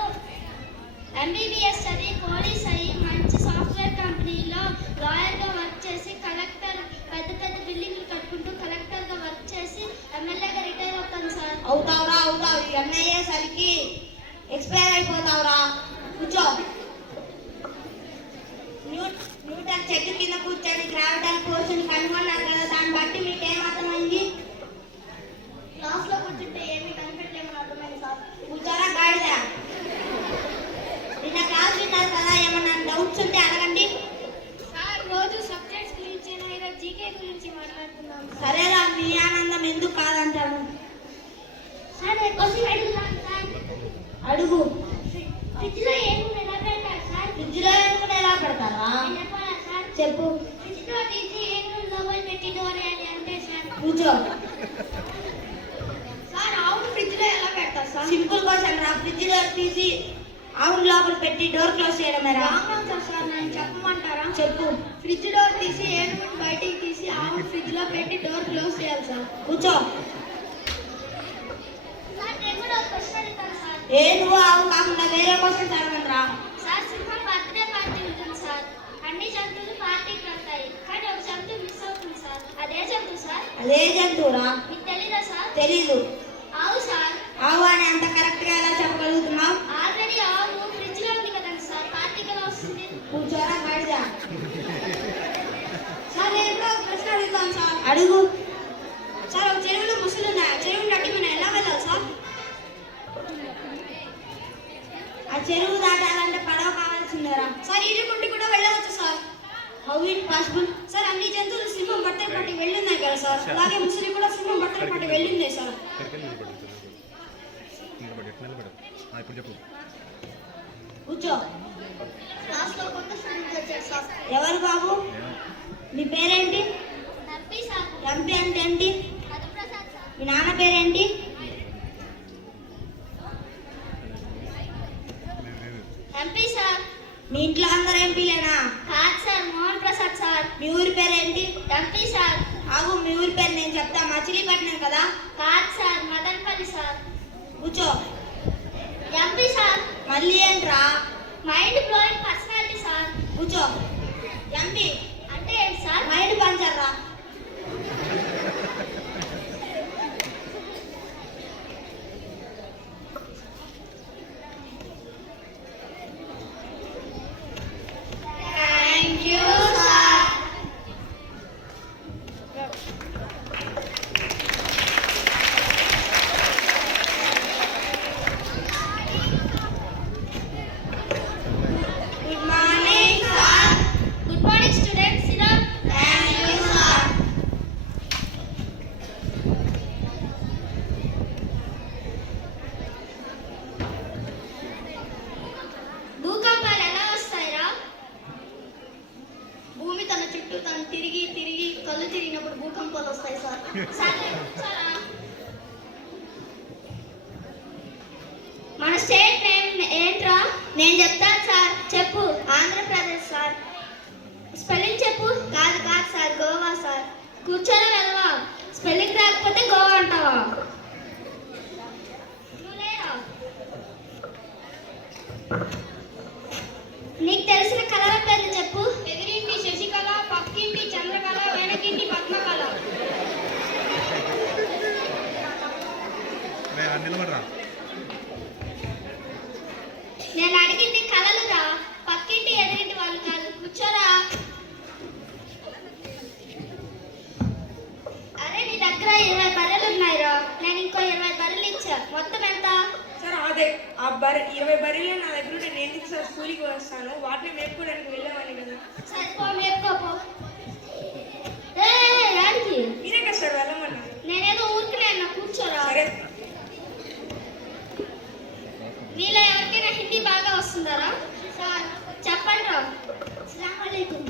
ఎంబీబీఎస్ చదివి పోలీస్ అయ్యి మంచి సాఫ్ట్వేర్ కంపెనీలో లాయర్గా వర్క్ చేసి కలెక్టర్ పెద్ద పెద్ద బిల్డింగ్లు కట్టుకుంటూ కలెక్టర్గా వర్క్ చేసి ఎమ్మెల్యేగా రిటైర్ అవుతాను సార్. అవుతావురా అవుతావు. ఇవన్నీ అయ్యేసరికి ఎక్స్పైర్ అయిపోతావురా. కూర్చో. న్యూటన్ చెట్టు కింద కూర్చొని గ్రావిటల్ ఫోర్స్ని కనుగొన్నారు కదా, దాన్ని బట్టి మీకు ఏమర్థమైంది? క్లాస్లో కూర్చుంటే ఏమీ కనిపెట్టలేమని అర్థమైంది సార్. కూర్చోరా గాడిద. నిన్న క్లాస్ విన్నారు కదా, ఏమన్నా డౌట్స్ ఉంటే అడగండి. సార్ రోజు సబ్జెక్ట్స్ గురించి ఈరోజు జీకే గురించి మాట్లాడుతున్నాం. సరేరా, మీ ఆనందం ఎందుకు కాదంటాను. సార్ క్వశ్చన్ అడుగుతాను సార్. అడుగు. ఫ్రిడ్జ్లో ఏనుగులు ఎలా పెడతారు సార్? ఫ్రిడ్జ్లో ఏనుగులు ఎలా పెడతారా? సార్ చెప్పు. ఫ్రిడ్జ్లో తీసి ఏనుగులు లోపల పెట్టి డోర్ వేయాలి అంటే సార్. కూర్చో. సార్ ఆవును ఫ్రిడ్జ్లో ఎలా పెడతారు సార్? సింపుల్ క్వశ్చన్ రా. ఫ్రిడ్జ్లో తీసి ఆవును లోపల పెట్టి డోర్ క్లోజ్ చేయడమేరా? సార్ నేను చెప్పమంటారా? చెప్పు. ఫ్రిడ్జ్ డోర్ తీసి ఏనుగుని బయటికి తీసి ఆవు ఫ్రిడ్జ్ లో పెట్టి డోర్ క్లోజ్ చేయాలి సార్. కూర్చో. ఏనుగు ఆవు కాకుండా వేరే క్వశ్చన్స్ అడగండిరా. సార్ సింహం బర్త్డే పార్టీ ఉంటుంది సార్. అన్ని జంతువులు పార్టీకి వెళ్తాయి, కానీ ఒక జంతువు మిస్ అవుతుంది సార్. అదే జంతువు సార్? అదే జంతువురా? మీకు తెలీదా సార్? తెలీదు. ఆవు సార్. ఆవు అని అంత కరెక్ట్ గా ఎలా చెప్పగలుగుతున్నావు? ఆల్రెడీ ఆవు ఫ్రిడ్జ్ లో ఉంది కదండి సార్, పార్టీకి ఎలా వస్తుంది? కూర్చోరా గాడిద. సార్ నేను కూడా ఒక ప్రశ్న అడుగుతాను సార్. అడుగు. సార్ ఒక చెరువులో ముసలు ఉన్నాయి, ఆ చెరువుని దాటి మనం ఎలా వెళ్ళాలి సార్? ఆ చెరువు దాటాలంటే పడవ కావాల్సిందేరా? సార్ ఈడుకుంటూ కూడా వెళ్ళవచ్చు sir. How it possible? Sir అన్ని జంతువులు సింహం బట్టలు పట్టి వెళ్ళున్నాయి కదా సార్, అలాగే ముసలి కూడా సింహం బట్టలు పట్టి వెళ్ళిందే సార్. ఇప్పుడు చెప్పు. కూర్చో. ఎవరు బాబు? నీ పేరేంటి? ఎంపీ అంటే ఏంటి? మీ నాన్న పేరేంటి? MP sir. మీ ఇంట్లో అందరు ఎంపీలేనా? కాదు సార్, మోహన్ ప్రసాద్ సార్. మీ ఊరి పేరేంటి? MP sir. ఆగు, మీ ఊరి పేరు నేను చెప్తా. మచిలీపట్నం కదా? కాదు సార్, మదనపల్లి సార్. కూర్చో. MP sir. మళ్ళీ ఏంట్రా? Mind blowing personality sir. కూర్చో. ఎంపీ అంటే ఏంటి సార్? మైండ్ పంచర్ రా. Thank you, sir. మన స్టేట్ నేమ్ ఏంట్రా? నేను చెప్తాను సార్. చెప్పు. ఆంధ్రప్రదేశ్ సార్. స్పెల్లింగ్ చెప్పు. కాదు కాదు సార్, గోవా సార్. కూర్చొని వెళ్ళవా? స్పెల్లింగ్ రాకపోతే గోవా అంటావా? నీకు తెలిసిన కళల పేర్లు చెప్పు. ఎదురింటి శశికళ, పక్కింటి చంద్రకళ, వెనకింటి పద్మకళ. నిలబడరా. నేను అడిగింది కళలురా, పక్కింటి ఎదురింటి వాళ్ళు కాదు. కూర్చోరా. అరే నీ దగ్గర 20 బర్రెలు ఉన్నాయిరా. నేను ఇంకో 20 బర్రెలు ఇచ్చా. మొత్తం ఎంత? సార్ అదే ఆ 20 బర్రెలు నా దగ్గర ఉంటే నేను ఎందుకు సార్ స్కూల్కి వస్తాను? వాటిని మేపుకోవడానికి వెళ్ళేవాడిని కదా. సరిపో మేపుకోపో. యాడికి? మీరే కదా సార్ వెళ్ళమన్నా. నేనేదో ఊరికి అన్న. కూర్చోరా. సరే. మీలో ఎవరికైనా హిందీ బాగా వస్తుందారా? సార్ చెప్పండి రా. అస్సలాము అలైకుం.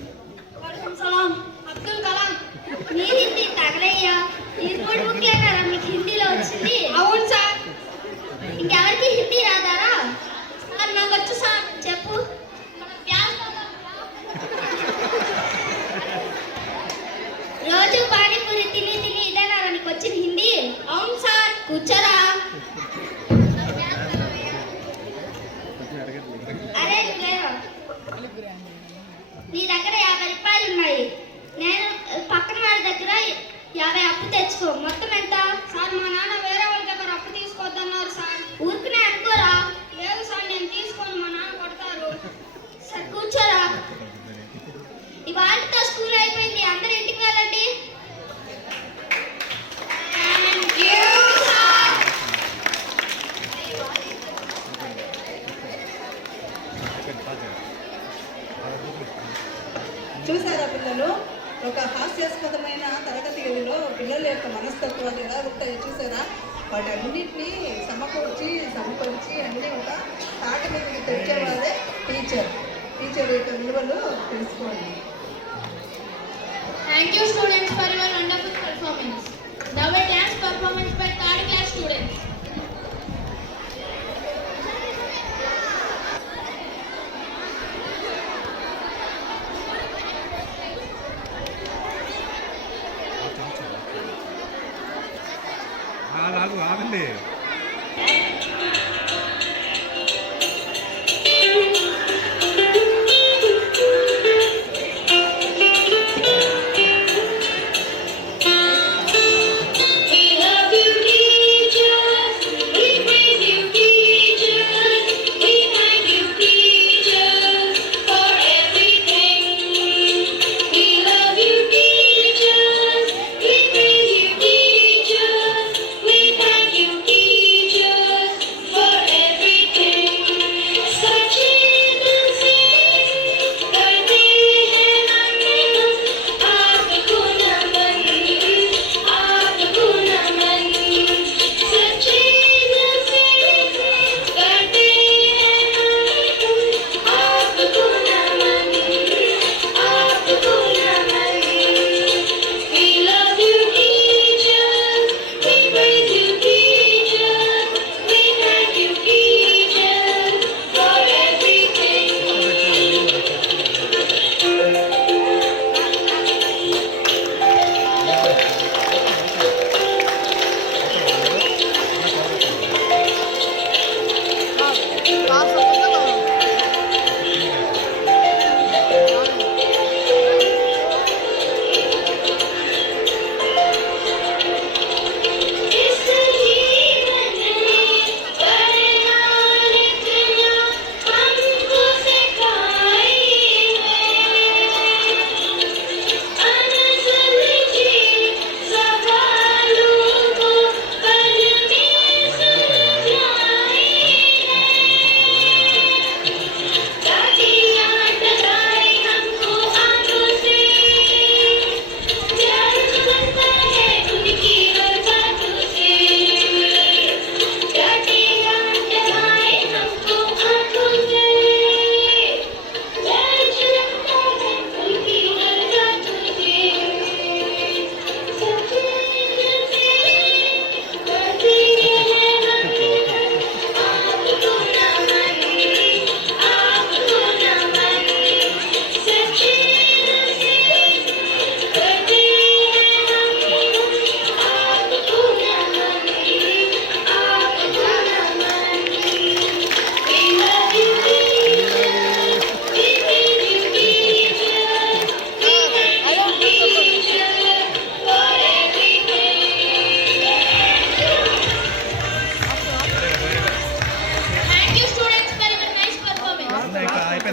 వాలేకుం సలాం. అబ్దుల్ కలాం. మీ హిందీ తగలయ్యా. ఈ మూడు ముఖ్యంగా మీకు హిందీలో వచ్చింది? అవును సార్. ఇంకెవరికి హిందీ రాదారా? సార్ నాకు వచ్చు సార్. చెప్పు. రోజు పానీపూరి తిని తిని ఇదేనా నీకు వచ్చింది హిందీ? అవును సార్. కూర్చోరా. అరే లేరా, నీ దగ్గర 50 రూపాయలు ఉన్నాయి. నేను పక్కన వాళ్ళ దగ్గర 50 అప్పు తెచ్చుకో. మొత్తం ఎంత? సార్ మా నాన్న వేరే వాళ్ళ దగ్గర అప్పు తీసుకోవద్దన్నారు సార్. ఊరికనే అనుకోరా. లేదు సార్ నేను తీసుకోను, మా నాన్న కొడతారు. సార్ కూర్చోరా. ఇవాళతో స్కూల్ అయిపోయింది. అందరూ ఇంటికి వెళ్ళండి. చూసారా పిల్లలు, ఒక హాస్యాస్పదమైన తరగతి గదిలో పిల్లల యొక్క మనస్తత్వాలు ఎలా ఉంటాయో చూసారా? వాటన్నిటినీ సమకూర్చి అన్నీ ఒక తాటి మీదకి తెచ్చేవారే టీచర్ యొక్క విలువలు తెలుసుకోండి. Thank you students for your wonderful performance. Now a dance performance by third class students. ఆగండి. We love you, teachers.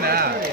అయిపోయిందా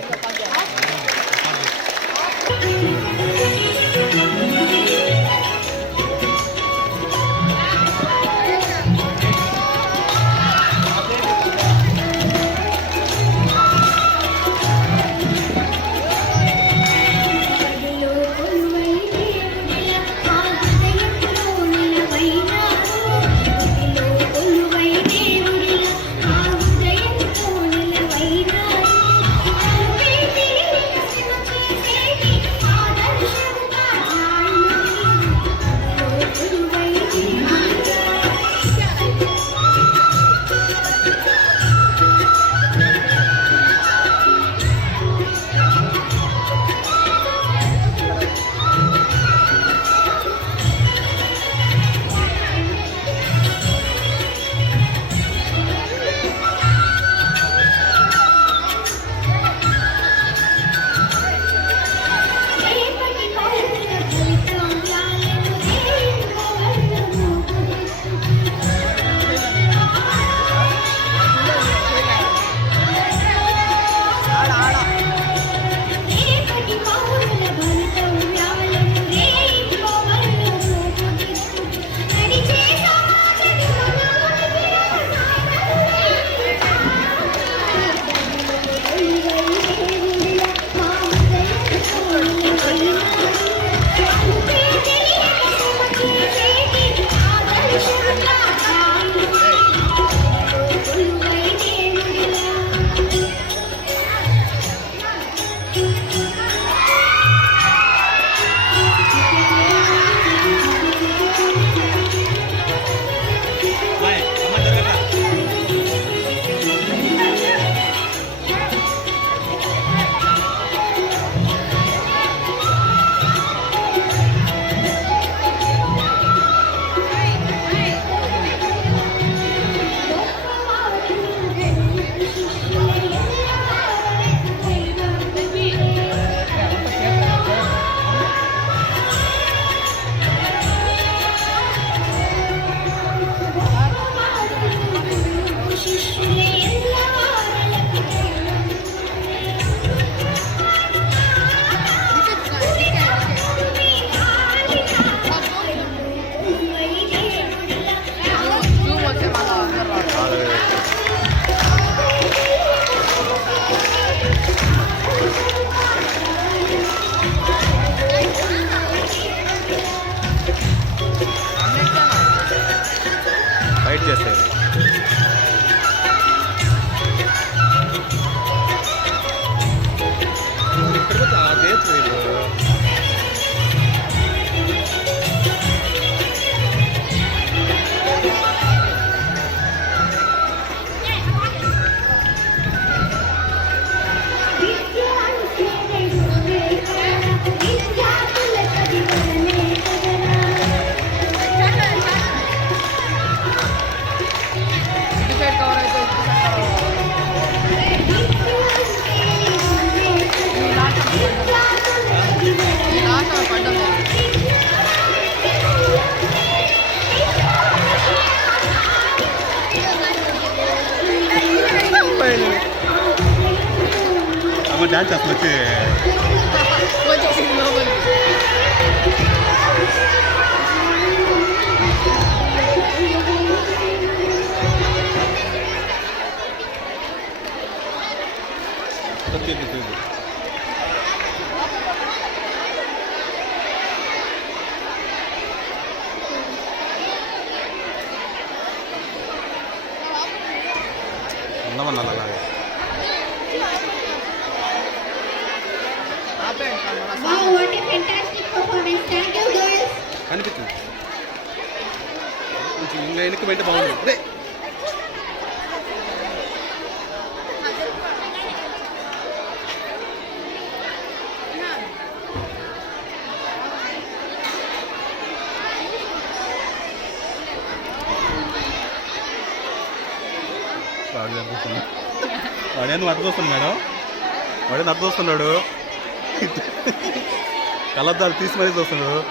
ఫైట్ చేస్తారు అమ్మ డాన్స్ అసలు వచ్చి ఉండమన్నా అలాగే Wow, what a fantastic performance. Thank you, girls. అనిపించింది కొంచెం ఇంకా వెనక్కి పెట్టి బాగుంది అదే వాడేందుకు అర్థం వస్తుంది మేడం వాడేందుకు అర్థం వస్తున్నాడు కలద్దాలు తీసి మరీ చూస్తున్నాడు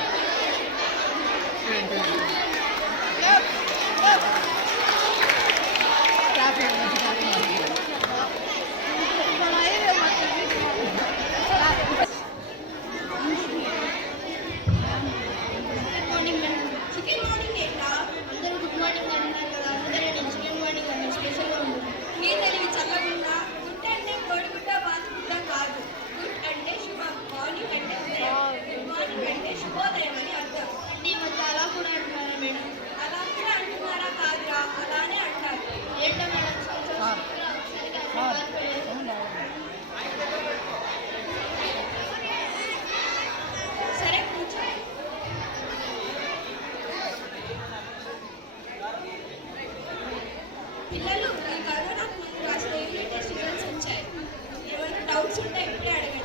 డౌట్స్ ఉంటే ఇప్పుడే అడగండి.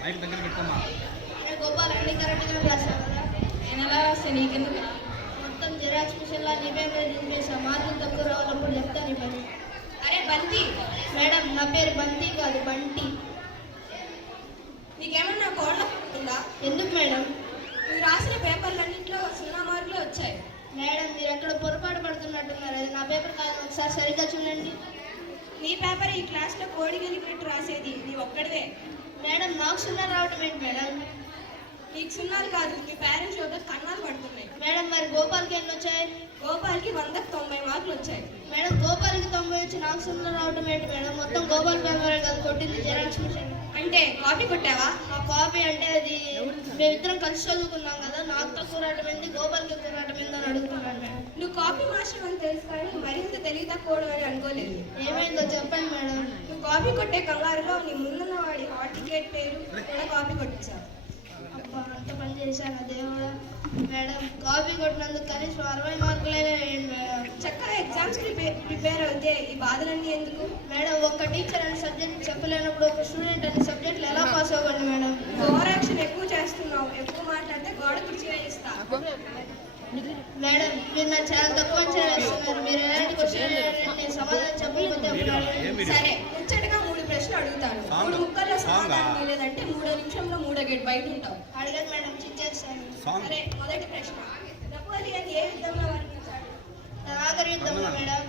మైక్ దగ్గర పెట్టుకోమా. గోపాల్ అన్ని కరెక్ట్గా రాశావు కదా? నేను ఎలా రాస్తే నీకెందుకు? మొత్తం జిరాక్స్ మిషన్లా నీ పేపర్ నింపేసా. మార్కులు తక్కువ రావాలప్పుడు చెప్తాను ఈ పని. అరే బంతి, మేడం నా పేరు బంతి కాదు బంటి. నీకేమన్నా కోళ్ళ ఉందా? ఎందుకు మేడం? నువ్వు రాసిన పేపర్లన్నింటిలో 0 మార్కులు వచ్చాయి. మేడం మీరు ఎక్కడ పొరపాటు పడుతున్నట్టున్నారు. అది నా పేపర్ కాదు, ఒకసారి సరిగ్గా చూడండి. నీ పేపర్ ఈ క్లాస్లో కోడి గెలిపెట్టు రాసేది నీ ఒక్కడివే. మేడం నాకు 0 రావటం ఏంటి మేడం? నీకు 0 కాదు, మీ పేరెంట్స్ వద్ద కన్నాలు పడుతున్నాయి. మేడం మరి గోపాల్కి ఎన్ని వచ్చాయి? గోపాల్కి 100కి 90 మార్కులు వచ్చాయి. మేడం గోపాల్కి 90 వచ్చి నాకు 0 రావటం ఏంటి మేడం? మొత్తం గోపాల్ పేపర్ కాదు కొట్టింది జిరాక్స్ మిషన్. అంటే కాపీ కొట్టావా? ఆ కాపీ అంటే అది మేమిద్దరం కలిసి చదువుకున్నాం కదా, నాకు తక్కువ రావటం ఏంటి గోపాల్కి ఎక్కువ రావటం ఏంటి అని అడుగుతున్నాను మేడం. నువ్వు కాపీ మాస్టర్ అని తెలుసు కానీ మరింత తెలివి తక్కువ అని అనుకోలేదు. ఏమైందో చెప్పండి మేడం. నువ్వు కాపీ కొట్టే కంగారులో నీ ముందున్న వాడి హాల్ టికెట్ పేరు కూడా కాపీ కొట్టేశావు. అబ్బా అంత పని చేశాను దేవుడా. మేడం కాపీ కొట్టినందుకు కనీసం 60 మార్కులే వేయండి మేడం. చక్కగా ఎగ్జామ్స్ ప్రిపేర్ అవుతే ఈ బాధలన్నీ ఎందుకు? మేడం ఒక టీచర్ అనే సబ్జెక్ట్ చెప్పలేనప్పుడు ఒక స్టూడెంట్ అనే సబ్జెక్టులు ఎలా పాస్ అవ్వండి మేడం? ఓవర్ యాక్షన్ ఎక్కువ చేస్తున్నావు. ఎక్కువ మాట్లాడితే గోడ కుర్చీ వేయిస్తా. మేడం మీరు నాకు చాలా తక్కువ అంచనా వేస్తున్నారు. మీరు ఎలాంటి క్వశ్చన్ నేను సమాధానం చెప్పకపోతే అప్పుడు అడగండి. సరే ముచ్చటగా 3 ప్రశ్నలు అడుగుతాను. 3 ముక్కల్లో సమాధానం లేదంటే 3 నిమిషంలో 3 గేట్ బయట ఉంటావు. అడగండి మేడం చిచ్చేస్తాను. సరే మొదటి ప్రశ్న, నెపోలియన్ ఏ యుద్ధంలో వర్ణించాడు? ఆఖరి యుద్ధంలో మేడం.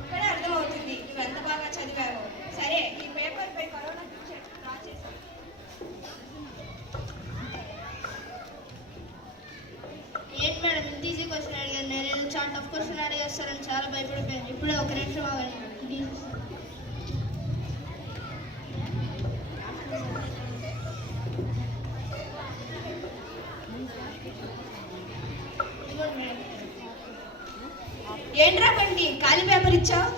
ఇక్కడే అర్థమవుతుంది నువ్వు ఎంత బాగా చదివావో. సరే ఈ పేపర్ పై కరోనా పిక్చర్ డ్రా చేశాను. ఏంటి మేడం ఇంత ఈజీ క్వశ్చన్ అడిగాను. నేను చాలా టఫ్ క్వశ్చన్ అడిగేస్తానని చాలా భయపడిపోయాను. ఇప్పుడే ఒక నిమిషం ఆగండి. ఏంట్రా బండి ఖాళీ పేపర్ ఇచ్చావు?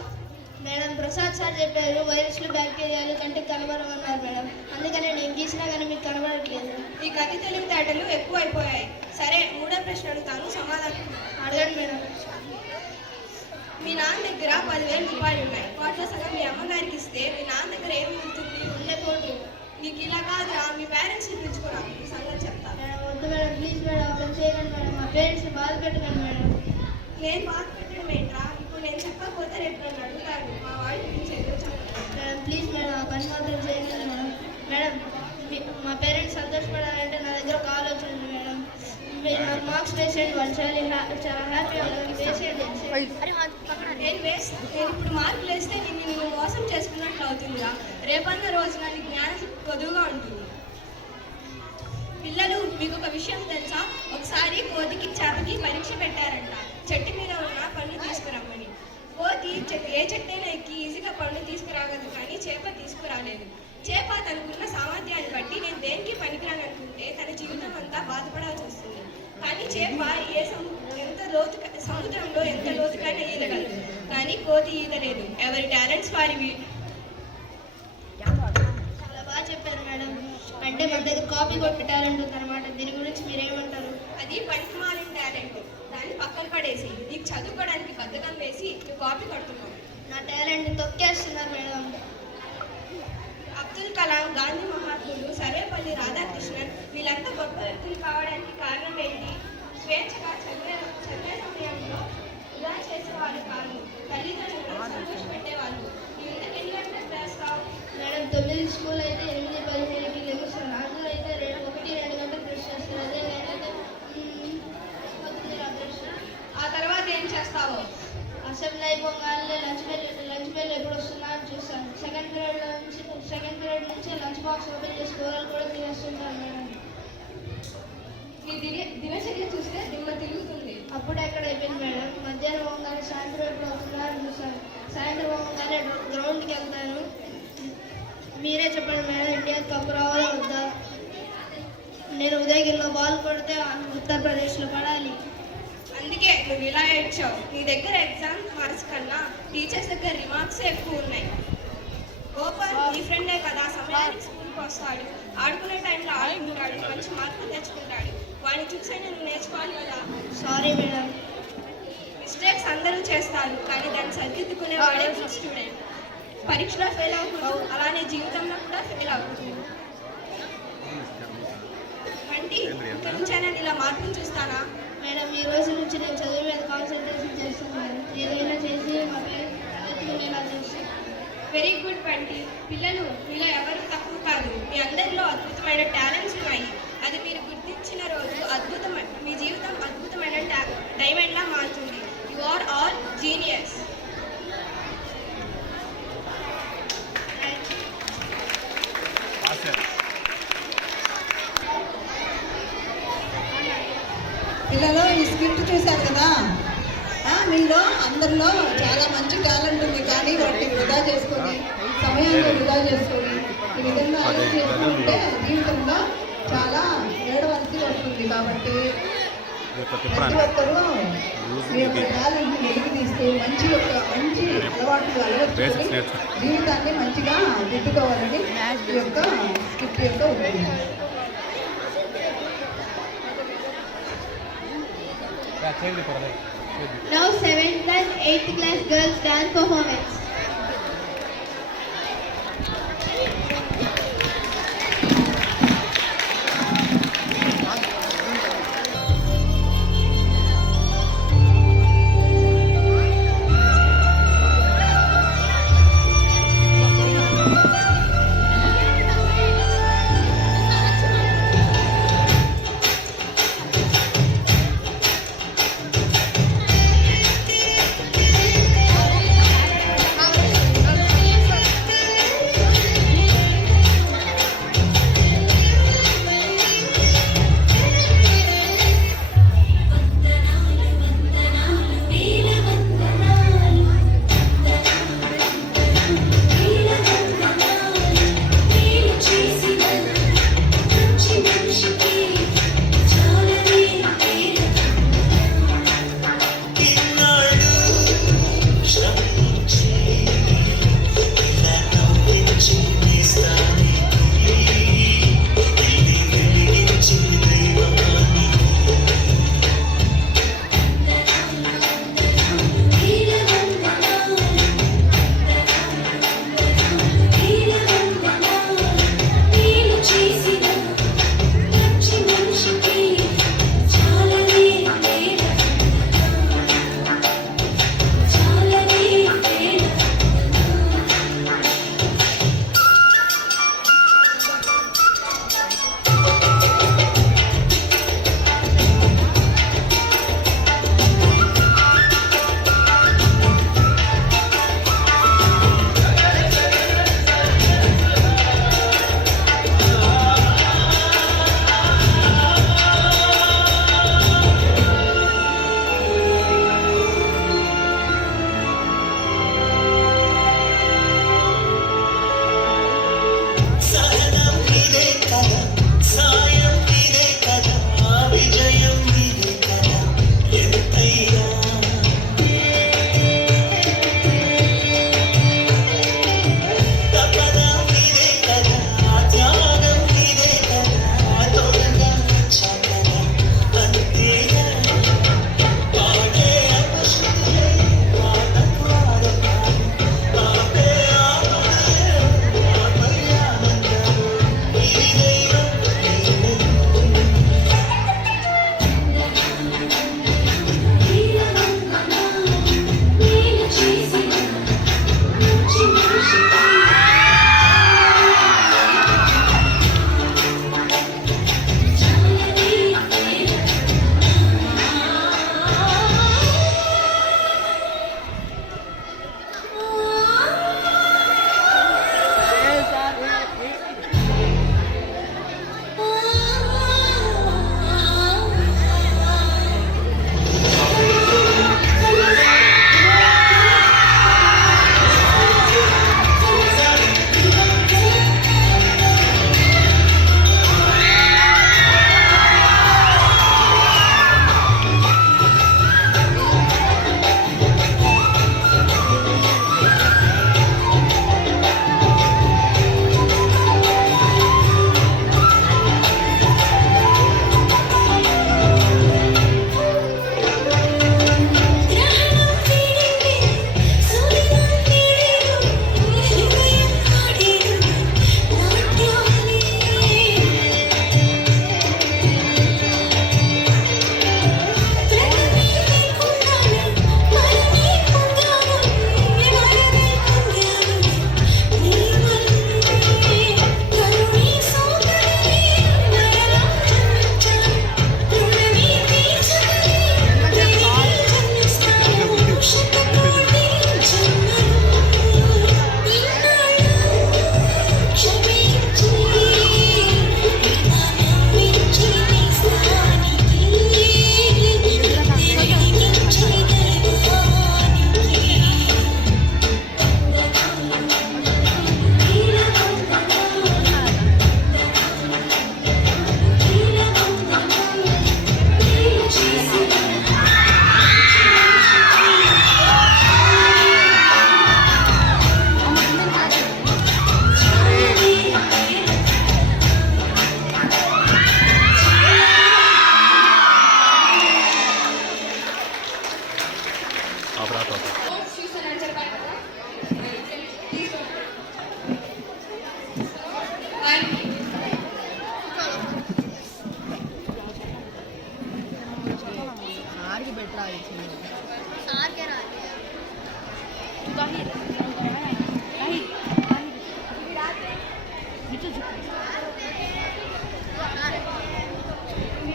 మేడం ప్రసాద్ సార్ చెప్పారు వైరస్లు బ్యాక్టీరియాలు కంటికి కనబడమన్నారు మేడం. అందుకని నేను గీసినా కానీ మీకు కనబడట్లేదు. ఈ గతి తెలివితేటలు ఎక్కువ అయిపోయాయి. సరే మూడో ప్రశ్న అడుగుతాను, సమాధానం అడగండి మేడం. మీ నాన్న దగ్గర 10,000 రూపాయలు ఉన్నాయి. వాటిలో సగం మీ అమ్మగారికి ఇస్తే మీ నాన్న దగ్గర ఏం మిగులుతుంది? 100 కోట్లు. నీకు ఇలా కాదురా, మీ పేరెంట్స్ని పిలుచుకోరా, ఈ సంగతి చెప్తా. మేడం వద్దు మేడం ప్లీజ్ మేడం అక్కడ చేయకండి మేడం. మా పేరెంట్స్ని బాధ పెట్టకండి మేడం. నేను బాధ పెట్టడం ఏంట్రా? ఇప్పుడు నేను చెప్పకపోతే రేపు నన్ను అడుగుతాడు. మా వాడి గురించి ఎదురు చెప్పాను. మేడం ప్లీజ్ మేడం ఆ పని మాత్రం చేయండి మేడం. మేడం మా పేరెంట్స్ సంతోషపడాలంటే నా దగ్గర ఒక ఆలోచన ఉంది మేడం. మీరు నాకు మార్క్స్ వేసేయండి, వాళ్ళు చాలా హ్యాపీగా వేసేయండి. నేను ఇప్పుడు మార్కులు వేస్తే నిన్ను మోసం చేసుకున్నట్లు అవుతుందిరా. రేపన్న రోజున నీ జ్ఞానం కొదువుగా ఉంటుంది. పిల్లలు మీకు ఒక విషయం తెలుసా? ఒకసారి కోతికి చేపకి పరీక్ష పెట్టారంట. చెట్టు మీద ఉన్న పండు తీసుకురమ్మని. కోతి ఏ చెట్టైనా ఎక్కి ఈజీగా పండు తీసుకురాగలదు, కానీ చేప తీసుకురాలేదు. చేప తనకున్న సామర్థ్యాన్ని బట్టి నేను దేనికి పనికిరాననుకుంటే తన జీవితం అంతా బాధపడాల్సి వస్తుంది. కానీ చేప సముద్రంలో ఎంత లోతుకైనా ఈదగలదు, కానీ కోతి ఈదలేదు. ఎవరి టాలెంట్స్ వారివి. చాలా బాగా చెప్పారు మేడం. అంటే మన దగ్గర కాపీ కొట్టే టాలెంట్ ఉందన్నమాట. దీని గురించి మీరేమంటారు? అది పనికిమాలిన టాలెంట్. దాన్ని పక్కన పడేసి నీకు చదువుకోవడానికి బద్ధకం వేసి నువ్వు కాపీ కొడుతున్నావు. నా టాలెంట్ తొక్కేస్తున్నారు మేడం. అబ్దుల్ కలాం, గాంధీ మహాత్ములు, సర్వేపల్లి రాధాకృష్ణన్ వీళ్ళంతా గొప్ప వ్యక్తులు కావడానికి కారణం ఏంటి? స్వేచ్ఛగా చదివే సమయంలో ఇలా చేసేవాళ్ళు కాదు, తల్లిదండ్రులను సంతోషపెట్టేవాళ్ళు. నువ్వు ఇంతకు ఎన్ని గంటలకు వేస్తావు? మేడం 9 స్కూల్ అయితే 8:15కి లెగుస్తాను. అందులో అయితే 1-2 గంటలకు బ్రష్ చేస్తారు. అదే నేనైతే పొద్దున్న బ్రష్. ఆ తర్వాత ఏం చేస్తావు? అసెంబ్లీ అయిపోగానే లంచ్ బెల్ ఎప్పుడు వస్తుందా అని చూస్తాను. సెకండ్ పీరియడ్ నుంచి లంచ్ బాక్స్ ఓపెన్ చేసి కూరలు కూడా తినేస్తుంటాను మేడం. నీ దినచర్య చూస్తే దిమ్మ తిరుగుతుంది. అప్పుడు ఎక్కడ అయిపోయింది మేడం. మధ్యాహ్నం పోగానే సాయంత్రం ఎప్పుడు అవుతుందా అని చూస్తాను. సాయంత్రం పోగానే గ్రౌండ్కి వెళ్తాను. మీరే చెప్పండి మేడం, ఇండియా కప్ రావాలా వద్దా? నేను ఉదయగిరిలో బాల్ కొడితే ఉత్తరప్రదేశ్లో పడాలి. అందుకే నువ్వు ఇలా ఇచ్చావు. నీ దగ్గర ఎగ్జామ్ మార్క్స్ కన్నా టీచర్స్ దగ్గర రిమార్క్స్ ఎక్కువ ఉన్నాయి. గోపాల్ నీ ఫ్రెండే కదా, సమయానికి స్కూల్కి వస్తాడు, ఆడుకునే టైంలో ఆడుకుంటాడు, మంచి మార్కులు తెచ్చుకుంటాడు. వాడిని చూసైనా నువ్వు నేర్చుకోవాలి కదా. Sorry madam. మిస్టేక్స్ అందరూ చేస్తారు, కానీ దాన్ని సరిదిద్దుకునే వాడే గుడ్ స్టూడెంట్. పరీక్షలో ఫెయిల్ అవ్వకూడదు, అలానే జీవితంలో కూడా ఫెయిల్ అవ్వకూడదు. అంటే ఇక్కడ నుంచి నేను ఇలా మార్పులు చూస్తానా? మేడం, ఈ రోజు నుంచి నేను చదువు మీద కాన్సన్ట్రేషన్ చేస్తున్నాను. ఏదైనా చేసి మా పేరెంట్స్ ప్రగతిగా చేస్తాను. Very good Bunty. పిల్లలు, మీలో ఎవరు తక్కువ కాదు. మీ అందరిలో అద్భుతమైన టాలెంట్స్ ఉన్నాయి. అది మీరు గుర్తించిన రోజు మీ జీవితం అద్భుతమైన డైమండ్లా మారుతుంది. You are all genius. పిల్లలు ఈ స్క్రిప్ట్ చూశారు కదా, మీలో అందరిలో చాలా మంచి టాలెంట్ ఉంది, కానీ వాటిని వృధా చేసుకొని సమయాన్ని వృధా చేసుకొని ఈ విధంగా చేసుకుంటే జీవితంలో చాలా ఏడవలసి వస్తుంది. కాబట్టి ప్రతి ఒక్కరూ మీ యొక్క టాలెంట్ని వెలికి తీస్తూ మంచి అలవాట్లు అలవర్చుకొని జీవితాన్ని మంచిగా దిద్దుకోవాలని ఈ యొక్క స్క్రిప్ట్ యొక్క ఉద్దేశం. Now 7th and 8th class girls dance performance.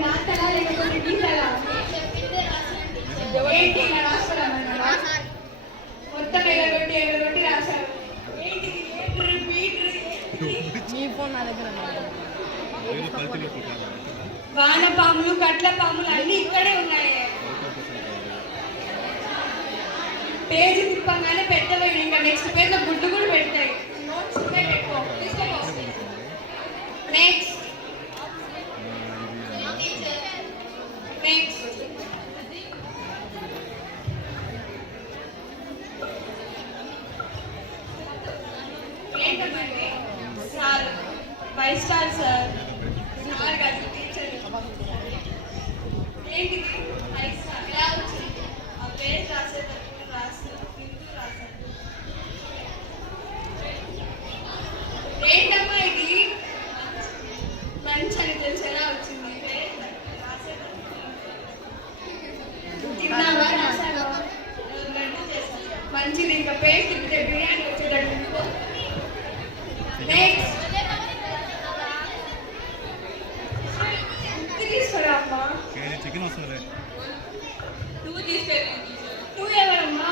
రాస్తారా లేకపోతే గీసారా? ఏంటి ఇలా రాస్తారా? మొత్తం ఎగరగొట్టి రాశారు. ఏంటి నీ ఫోన్ నా దగ్గర వానపాములు కట్ల పాములు అన్ని ఇక్కడే ఉన్నాయి. పేజీ తిప్పంగానే పెట్టవేయండి. ఇంకా నెక్స్ట్ పేజ్ లో గుడ్డు కూడా పెడతాయి. నోట్స్ ఉన్నాయి, పెట్టుకో. నెక్స్ట్ ఏంటంటే సార్ 5 స్టార్ సార్. సార్ కాదు టీచర్. ఏంటిది 5 స్టార్ ఎలా వచ్చింది? ఆ పేరు రాసేటప్పుడు రాస్తారు. ఏంటమ్మా ఇది? మంచి అని తెలిసి ఎలా వచ్చింది? తిన్నావా రాసావా? మంచిది. ఇంకా పేరు తిప్పితే బిర్యానీ వచ్చేటట్టు. నెక్స్ట్ తీసుకురా అమ్మా. చికెన్ వస్తుంది. నువ్వు ఎవరమ్మా?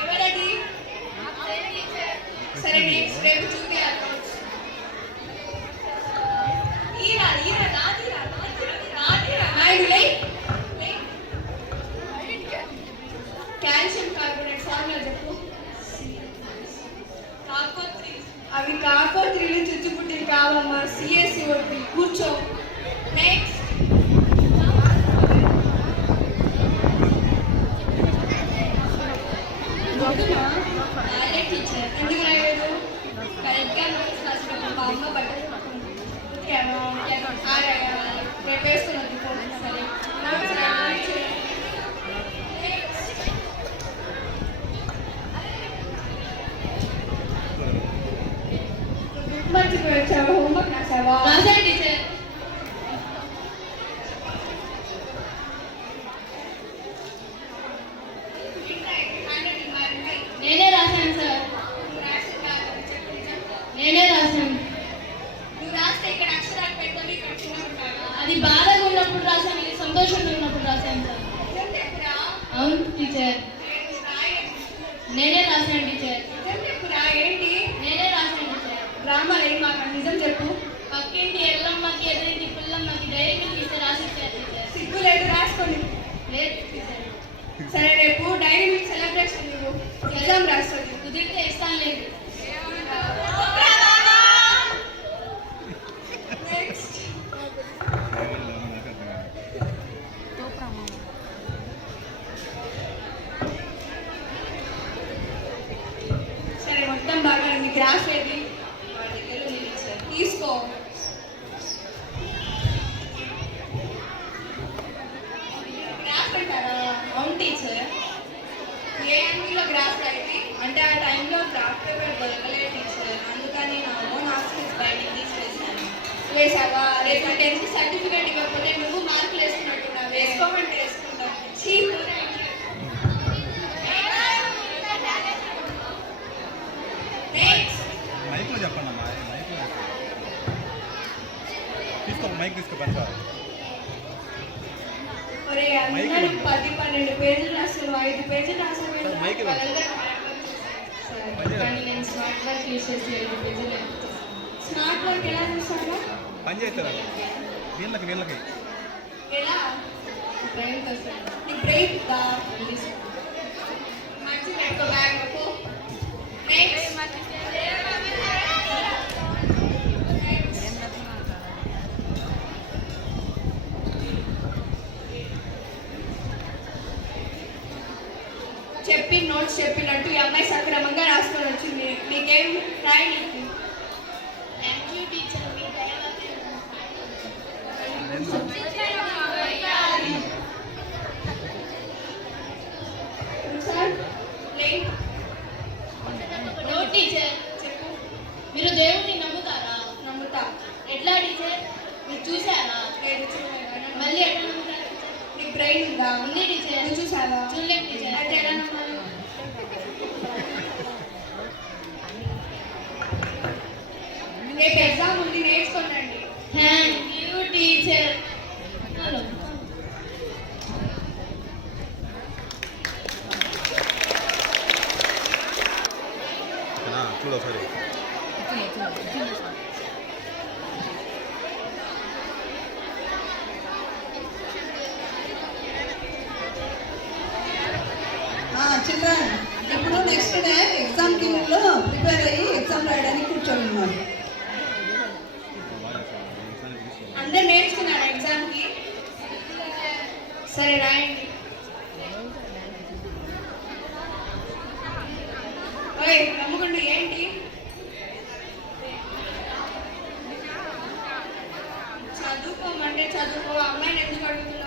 ఎవరది? సరే నెక్స్ట్ రేపు చూపి అకౌంట్స్. కాల్షియం కార్బోనేట్ ఫార్ములా చెప్పు. అవి కాకోత్రిలు చుచ్చుపుట్టిలు కావమ్మా. CaCO3. కూర్చో. నెక్స్ట్ టీచర్ ఎందుకు రాయలేదు? కరెక్ట్గా నోట్స్ రాసినప్పుడు మా అమ్మ బట్టలు రేపు వేస్తున్నది. సరే మర్చిపోయి వచ్చావా? హోంవర్క్ రాసావా? రాశాను టీచర్. నేనే రాశాను సార్. నేనే రాశాను. నువ్వు రాస్తే ఇక్కడ అక్షరాలు పెట్టాలి, ఇక్కడ చిన్నప్పుడు. అది బాధగా ఉన్నప్పుడు రాశాను, ఇది సంతోషంగా ఉన్నప్పుడు రాశాను సార్. అవును టీచర్. నేనే రాశాను టీచర్. ఏంటి? నేనే రాశాను టీచర్. డ్రామాలు ఏం మాకు నిజం చెప్పు. పక్కింటి ఎల్లమ్మకి ఎదురింటి పుల్లమ్మకి డైరీ తీసి రాసిచ్చారు టీచర్. సిగ్గు లేదు, రాసుకోండి. లేదు టీచర్. సరే రేపు డైరీ మిల్క్ సెలబ్రేషన్ నువ్వు ఎగ్జామ్ రాస్తుంది. కుదిరితే ఇస్తాను లేదు. నెక్స్ట్ సరే మొత్తం బాగా నీ గ్రాఫ్ ఏది? తీసుకో. గ్రాఫ్ అంటారా? అవును టీచర్. ఏ యాంగిల్లో గ్రాఫ్ రాయి? అంటే ఆ టైంలో గ్రాఫ్ పేపర్ దొరకలేదు టీచర్, అందుకని నా ఓన్ ఆఫీస్ బయటికి తీసివేశాను. వేసావా? రేపు 10th సర్టిఫికేట్ ఇవ్వకపోతే నువ్వు మార్కులు వేసుకున్నట్టున్నావు. వేసుకోమంటే వేసుకుంటాను. మైక్లో చెప్పండి అమ్మా. తీసుకో, మైక్ తీసుకో. పెద్ద ఒరే అందరూ 10-12 పేజీలు రాస్తారు. 5 పేజీలు రాసావు. కానీ నేను స్మార్ట్ వర్క్ యూజ్ చేసి 5 పేజీలు. స్మార్ట్ వర్క్ ఎలా చేస్తారా? పని చేస్తారా? వీళ్ళకి ఎలా? బ్రెయిన్ వస్తుంది. నీ బ్రెయిన్ ఉందా? మంచి పెట్టుకో బ్యాగ్. నెక్స్ట్ చెప్పి నోట్స్ చెప్పినట్టు ఈ అమ్మాయి సక్రమంగా రాసుకొని వచ్చింది. నీకేం రాయడానికి? Thank you teacher. మీ దయ సార్ నో టీచర్. చెప్పు. మీరు దేవుడిని నమ్ముతారా? నమ్ముతా. ఎట్లా టీచర్? మీరు చూసారా? లేదు, చూడలేదు. మళ్ళీ ఎట్లా నమ్ముతారు? నీకు బ్రెయిన్ ఉందా? ఉంది టీచర్. నువ్వు చూసావా? చూడలేదు టీచర్. అంటే ఎలా నమ్మాలి? రేపు ఎగ్జామ్ ఉంది, నేర్చుకోండి. Thank you teacher. చూడు ఒకసారి. చిల్డ్రన్ ఇప్పుడు నెక్స్ట్ డే ఎగ్జామ్ టీంలో ప్రిపేర్ అయ్యి ఎగ్జామ్ రాయడానికి కూర్చొని ఉన్నారు. అందరు నేర్చుకున్నారు ఎగ్జామ్కి? సరే రాయండి. ఓయ్ నమ్ముకుండు ఏంటి? చదువుకోమంటే చదువుకో, అమ్మాయిని ఎందుకు అడుగుతున్నావు?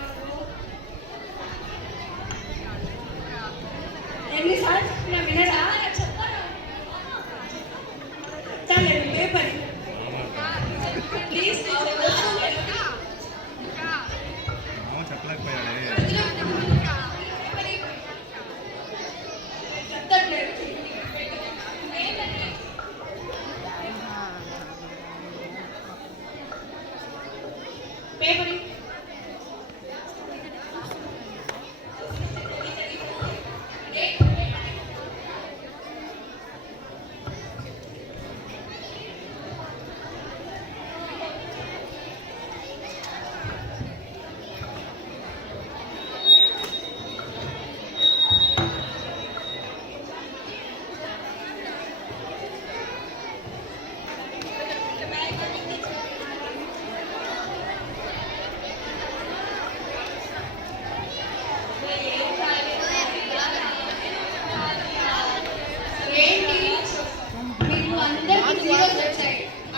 ఎన్నిసార్లు చెప్పినా వినరా? చెప్పాను. చాలే పేపర్ ప్లీజ్. చెప్పలేకపోయాడే. పేపర్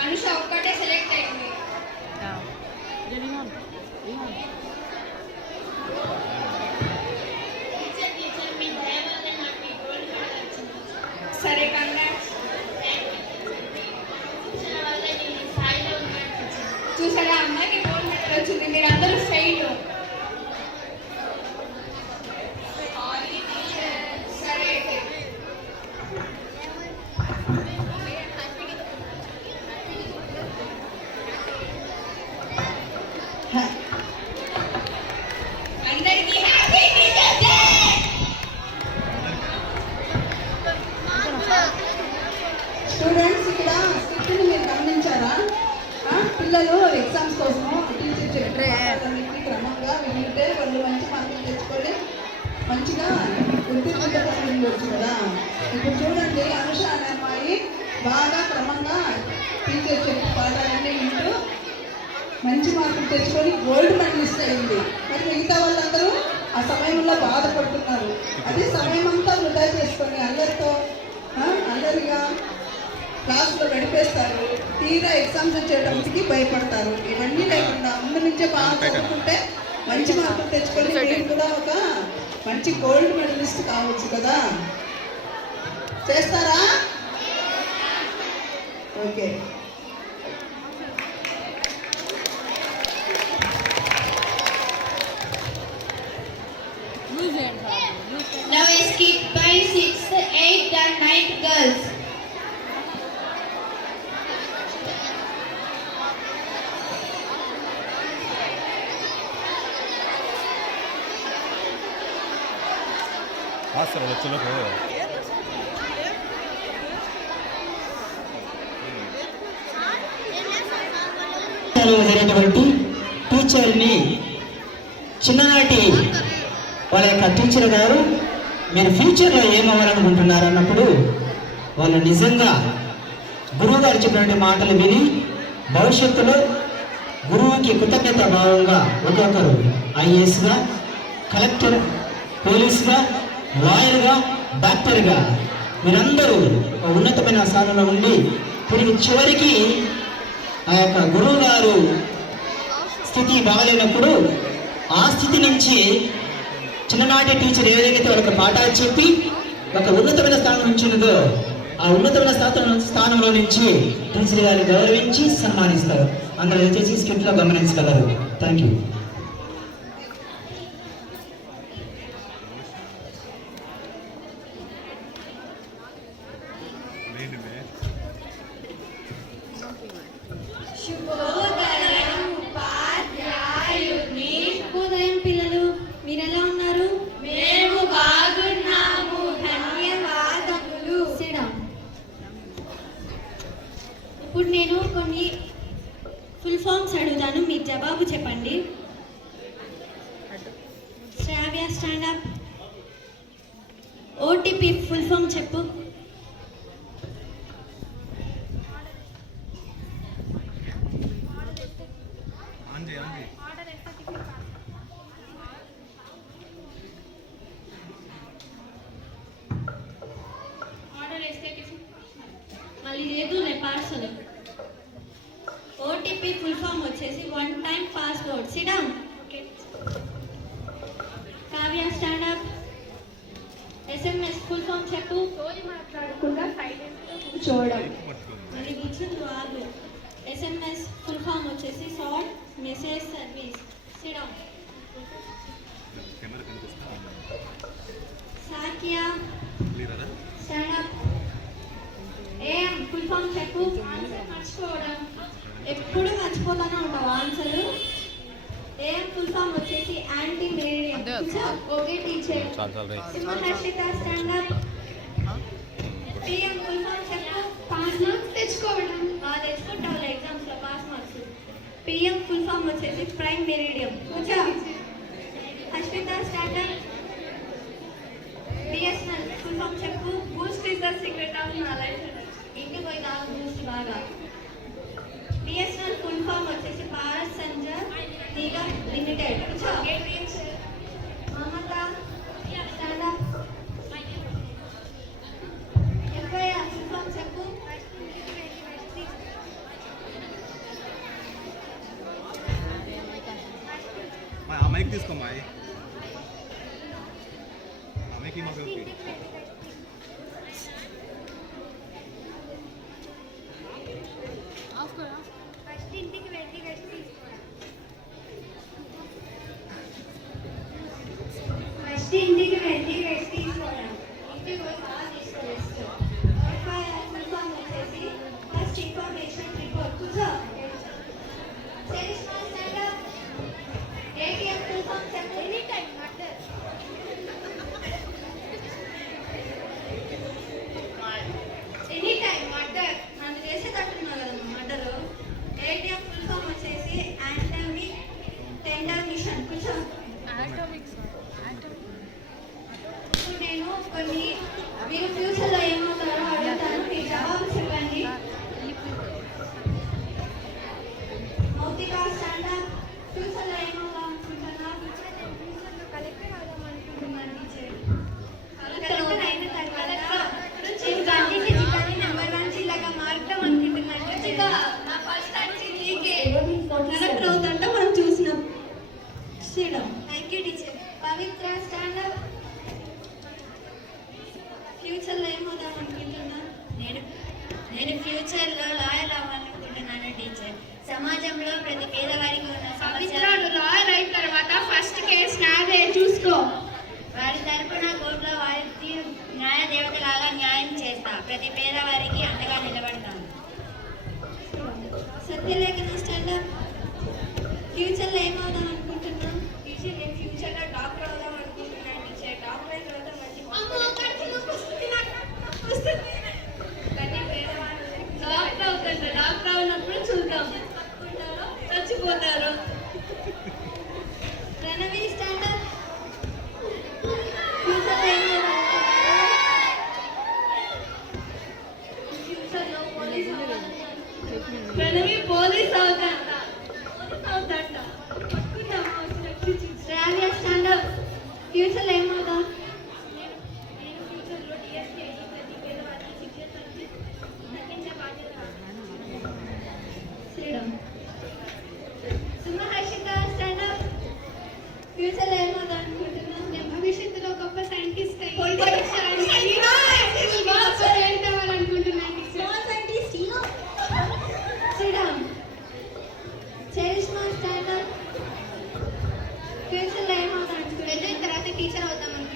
అనుష ఒక్కటే సెలెక్ట్ అయింది. సరే కంగ్రాట్స్. చూసారా అమ్మాయికి గోల్డ్ మెడల్ వచ్చింది, మీరు అందరూ ఫెయిల్. సరే అయితే అందరికీ హ్యాపీ టీచర్స్ డే. స్టూడెంట్స్ ఇక్కడ స్క్రిప్ట్ని మీరు గమనించారా? పిల్లలు ఎగ్జామ్స్ కోసము టీచర్ చెప్పేటన్నింటినీ క్రమంగా వింటే వాళ్ళు మంచి మార్కులు తెచ్చుకొని మంచిగా ఉత్తీర్ణవచ్చు కదా. ఇప్పుడు చూడండి, అనుష అనే అమ్మాయి బాగా క్రమంగా టీచర్ చెప్పే పాఠాలన్నీ వింటూ మంచి మార్కులు తెచ్చుకొని గోల్డ్ మెడలిస్ట్ అయింది. మరి మిగతా వాళ్ళందరూ ఆ సమయంలో బాధపడుతున్నారు. అదే సమయం అంతా వృధా చేసుకొని అల్లరిగా క్లాసులో గడిపేస్తారు. తీరా ఎగ్జామ్స్ వచ్చేటప్పటికి భయపడతారు. ఇవన్నీ లేకుండా ముందు నుంచే బాగా చదువుకుంటే మంచి మార్కులు తెచ్చుకొని మీరు కూడా ఒక మంచి గోల్డ్ మెడలిస్ట్ కావచ్చు కదా. చేస్తారా? Okay. Now skipped by 6th, 8th and 9th girls. సరే వచ్చేలోపు జరిగినటువంటి టీచర్ని చిన్ననాటి వాళ్ళ యొక్క టీచర్ గారు మీరు ఫ్యూచర్లో ఏమవ్వాలనుకుంటున్నారు అన్నప్పుడు వాళ్ళు నిజంగా గురువు గారు చెప్పినటువంటి మాటలు విని భవిష్యత్తులో గురువుకి కృతజ్ఞత భావంగా ఒక్కొక్కరు ఐఏఎస్గా, కలెక్టర్, పోలీసుగా, లాయర్గా, డాక్టర్గా మీరందరూ ఉన్నతమైన స్థానంలో ఉండి తిరిగి చివరికి ఆ యొక్క గురువు గారు స్థితి బాగలేనప్పుడు ఆ స్థితి నుంచి చిన్ననాటి టీచర్ ఏదైతే వాళ్ళకి పాఠాలు చెప్పి ఒక ఉన్నతమైన స్థానం ఉంచినదో ఆ ఉన్నతమైన స్థానంలో నుంచి టీచర్ గారిని గౌరవించి సన్మానిస్తారు. అందరూ దయచేసి స్క్రిప్ట్లో గమనించగలరు. Thank you. ఏంటి శుభోదయం ఉపాధ్యాయుని. శుభోదయం పిల్లలు, మీరెలా ఉన్నారు? మేము బాగున్నాము, ధన్యవాదములు. ఇప్పుడు నేను కొన్ని ఫుల్ ఫామ్స్ అడుగుతాను, మీరు జవాబు చెప్పండి. Shravya stand up. OTP full form చెప్పు. ఆంజీ ఆంజీ ఆర్డర్ మళ్ళీ లేదులే పార్సల్. ఓటీపీ ఫుల్ ఫామ్ వచ్చేసి one time password. Sit down. Kavya stand up. SMS full form చెప్పు. మాట్లాడకుండా సైలెంట్గా కూర్చోవడం. మళ్ళీ కూర్చుంటూ ఆగు. ఎస్ఎంఎస్ ఫుల్ ఫామ్ వచ్చేసి short message service. Sit down. Camera కనిపిస్తా సాకియా క్లియరా? Stand up. ఏం ఫుల్ ఫామ్ చెప్పు. ఆన్సర్ మర్చిపోవడం. ఎప్పుడు మర్చిపోతానే ఉంటావు ఆన్సర్. ఏం ఫుల్ ఫామ్ వచ్చేసి anti మేడియం. Okay teacher. Simharshita stand up. PM full form చెప్పు. పాస్ మార్క్స్ తెచ్చుకోవడం. తెచ్చుకుంటావు ఎగ్జామ్స్ లో pass marks. PM full form వచ్చేసి ప్రైమ్ మెరిడియం. కూర్చో. Harshita stand up. BSNL full form చెప్పు. Boost is the secret of knowledge. ఇంటికి పోయి తాగు బూస్ట్ బాగా. బిఎస్ఎన్ఎల్ ఫుల్ ఫామ్ వచ్చేసి Bharat Sanchar Nigam limited. Mamata stand up. FIR full form చెప్పు. ఆ మైక్ తీసుకోమ్మా, ఆ మైక్ ఈ మాకు ఓకే. ఫస్ట్ ఇంటికి వెళ్ళి రెస్ట్ తీసుకోవడం. ఫస్ట్ ఇంటికి వెళ్ళి రెస్ట్ తీసుకోవడం. ఇంటికి పోయి బాగా తీసుకో రెస్ట్. ఎఫ్ఐఆర్ ఫుల్ ఫామ్ వచ్చేసి ఫస్ట్ ఇన్ఫర్మేషన్ రిపోర్ట్. కూర్చో. Charishma stand up. ATM full form చెప్పు. Any time murder. Any time murder. నన్ను చేసేటట్టున్నా కదా మర్డర్. ఏటీఎం ఫుల్ ఫామ్ వచ్చేసి యాంటమిక్ టెండర్ మిషన్. కూర్చో. ఇప్పుడు నేను కొన్ని మీరు ఫ్యూచర్లో ఏమవుతారో అడుగుతాను, మీ జవాబు చెప్పండి. మౌతిక స్టాండ్ అప్. ఫ్యూచర్లో ఏమవుదాం అనుకుంటున్నా? కలెక్టర్ అవుదాం అనుకుంటున్నాను టీచర్. కలెక్టర్ అయిన తర్వాత నేను గాంధీ జిల్లాని నెంబర్ 1 జిల్లాగా మారుతాం అనుకుంటున్నాను టీచర్. నా ఫస్ట్ వచ్చింది కలెక్టర్ అవుతుంటే మనం చూసినాం. Thank you teacher. Pavitra stand up. ఫ్యూచర్లో ఏమవుదాం అనుకుంటున్నా? నేను ఫ్యూచర్లో లాయర్ అవ్వాలనుకుంటున్నాను టీచర్. సమాజంలో ప్రతి పేదవారికి ఉన్న సమస్యలు లాయర్ అయిన తర్వాత ఫస్ట్ కేసు నాదే, చూసుకో. వారి తరపున కోర్టులో వారికి న్యాయ దేవతలాగా న్యాయం చేస్తా. ప్రతి పేదవారికి అండగా నిలబడతాను. సత్యలేఖన స్టాండ్ అప్. ఫ్యూచర్లో ఏమవుదాం అనుకుంటున్నా? టీచర్ నేను ఫ్యూచర్లో డాక్టర్ అవుదాం అనుకుంటున్నాను టీచర్. డాక్టర్ అయిన తర్వాత మంచి డాక్టర్ అవుతాడు. డాక్టర్ అవునప్పుడు చూద్దాం. చచ్చిపోతారు. Pranavi stand up. ఫ్యూచర్లో ఏమవుదాం? ఫ్యూచర్లో పోలీస్ ప్రణవి పోలీస్ అవుతాంట. శ్రావ్య స్టాండ్ అప్. ఫ్యూచర్లో ఏమవుదాం? నేను ఫ్యూచర్లో డిఎస్పీ అయ్యి ప్రతి పేదవారికి శిక్షించి తగ్గించే బాధ్యత. సింహర్షిత స్టాండ్ అప్. ఫ్యూచర్లో ఏమవుదాం అనుకుంటున్నా? నేను భవిష్యత్తులో గొప్ప సైంటిస్ట్ అయ్యి చరిష్మా స్టాండ్ అప్. ఫ్యూచర్లో ఏమవుదాం అనుకుంటున్నా? తర్వాత టీచర్ అవుతాం అనుకుంటున్నాను.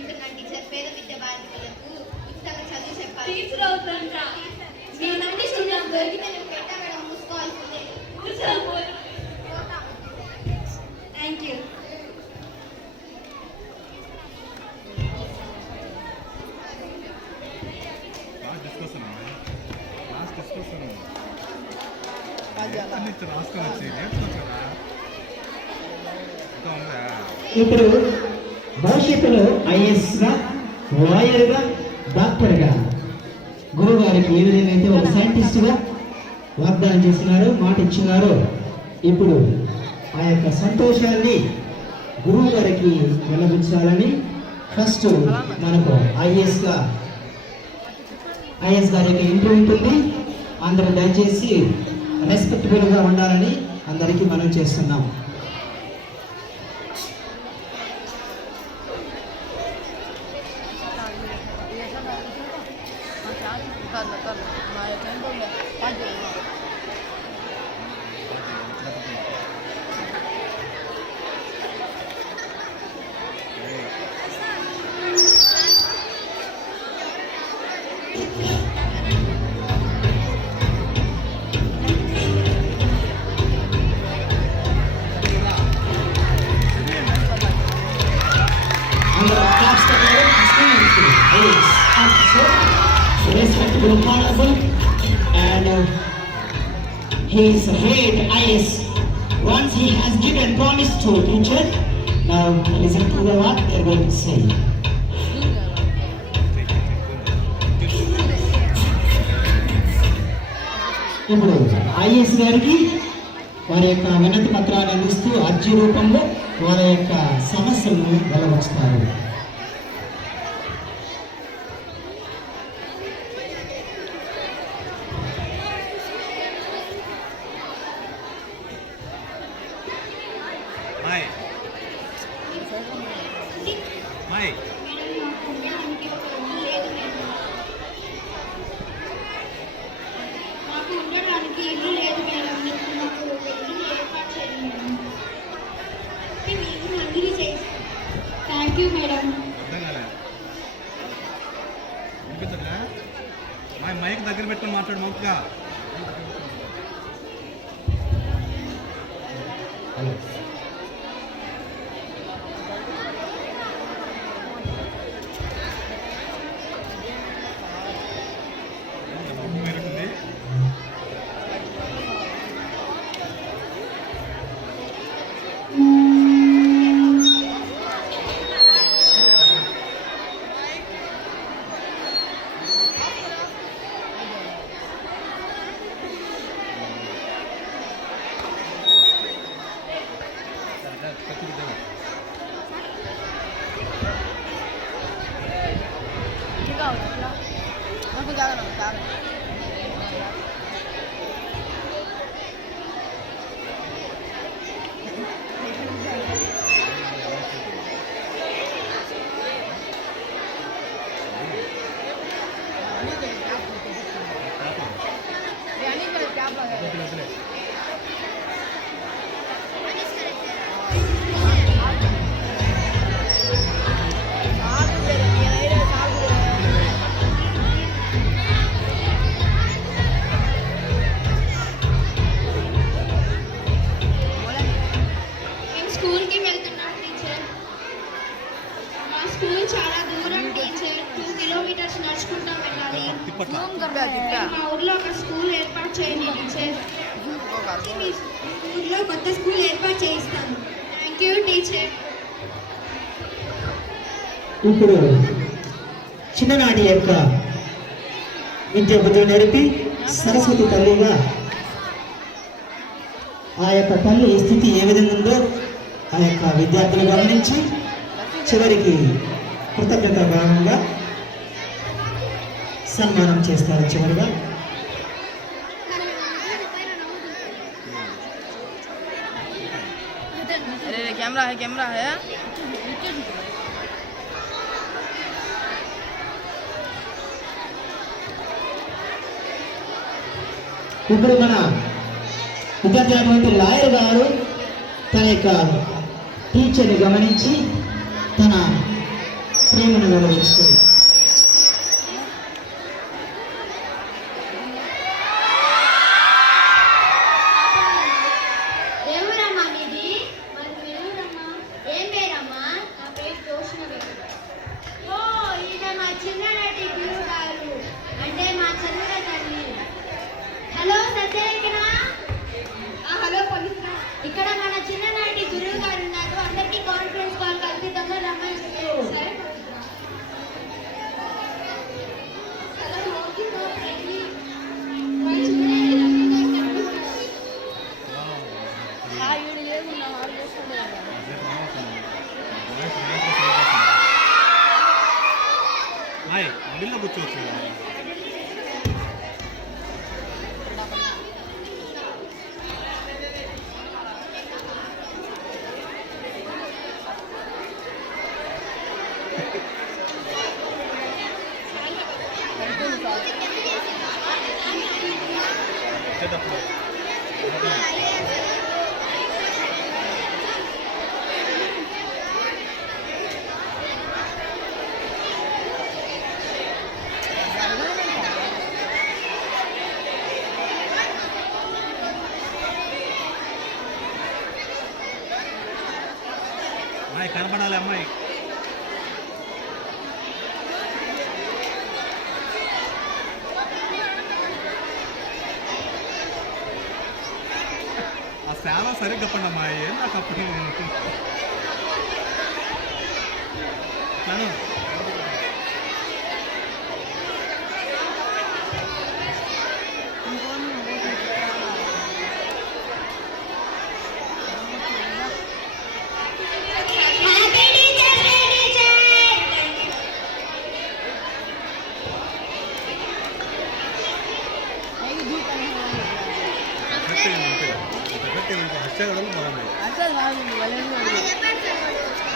అన్ని రాసుకొని వచ్చి నేర్చుకోవచ్చు కదా. ఇంకా ఉందా? ఇప్పుడు భవిష్యత్తులో ఐఏఎస్గా, లాయర్గా, డాక్టర్గా గురువు గారికి ఏ విధంగా అయితే ఒక సైంటిస్ట్గా వాగ్దానం చేస్తున్నారు, మాట ఇచ్చినారో, ఇప్పుడు ఆ యొక్క సంతోషాన్ని గురువు గారికి వెల్లబుచ్చాలని ఫస్ట్ మనకు ఐఏఎస్ గారి యొక్క ఇంటర్వ్యూ ఉంటుంది. అందరూ దయచేసి రెస్పెక్టబుల్గా ఉండాలని అందరికీ మనం చేస్తున్నాం. Respectable, honorable, and he is a great IS. Once he has given promise to teacher, now listen to the what they are going to say. ఇప్పుడు ఐఎస్ గారికి వారి యొక్క వినతి పత్రాన్ని అందిస్తూ అర్జీ రూపంలో వారి యొక్క సమస్యలను వెల్లబుచ్చుతారు. మాకు ఉండడానికి ఇల్లు లేదు మేడం. మాకు ఇల్లు ఏర్పాటు చేయండి మేడం. మేము అన్ని చేస్తాం. Thank you madam. వినిపించట్లే? మైక్ దగ్గర పెట్టుకొని మాట్లాడు మౌత్గా. మా ఊర్లో ఒక స్కూల్ ఏర్పాటు చేయండి టీచర్. ఊర్లో కొత్త స్కూల్ ఏర్పాటు చేయిస్తాను. Thank you teacher. ఇప్పుడు చిన్ననాటి యొక్క విద్య బుద్ధులు నేర్పి సరస్వతి తల్లిగా ఆ యొక్క తల్లి స్థితి ఏ విధంగా ఉందో ఆ యొక్క విద్యార్థులు గమనించి చివరికి కృతజ్ఞత భాగంగా సన్మానం చేస్తారు. చివరిగా कैमरा है ఇప్పుడు మన విద్యార్థి అయినటువంటి లాయర్ గారు తన యొక్క టీచర్ని గమనించి తన ప్రేమను వెల్లడిస్తుంది. అమ్మాయి కనపడాలి అమ్మాయి. ఆ సేవ సరిగ్గా చెప్పండి అమ్మాయి. ఏం నాకు అప్పుడు తను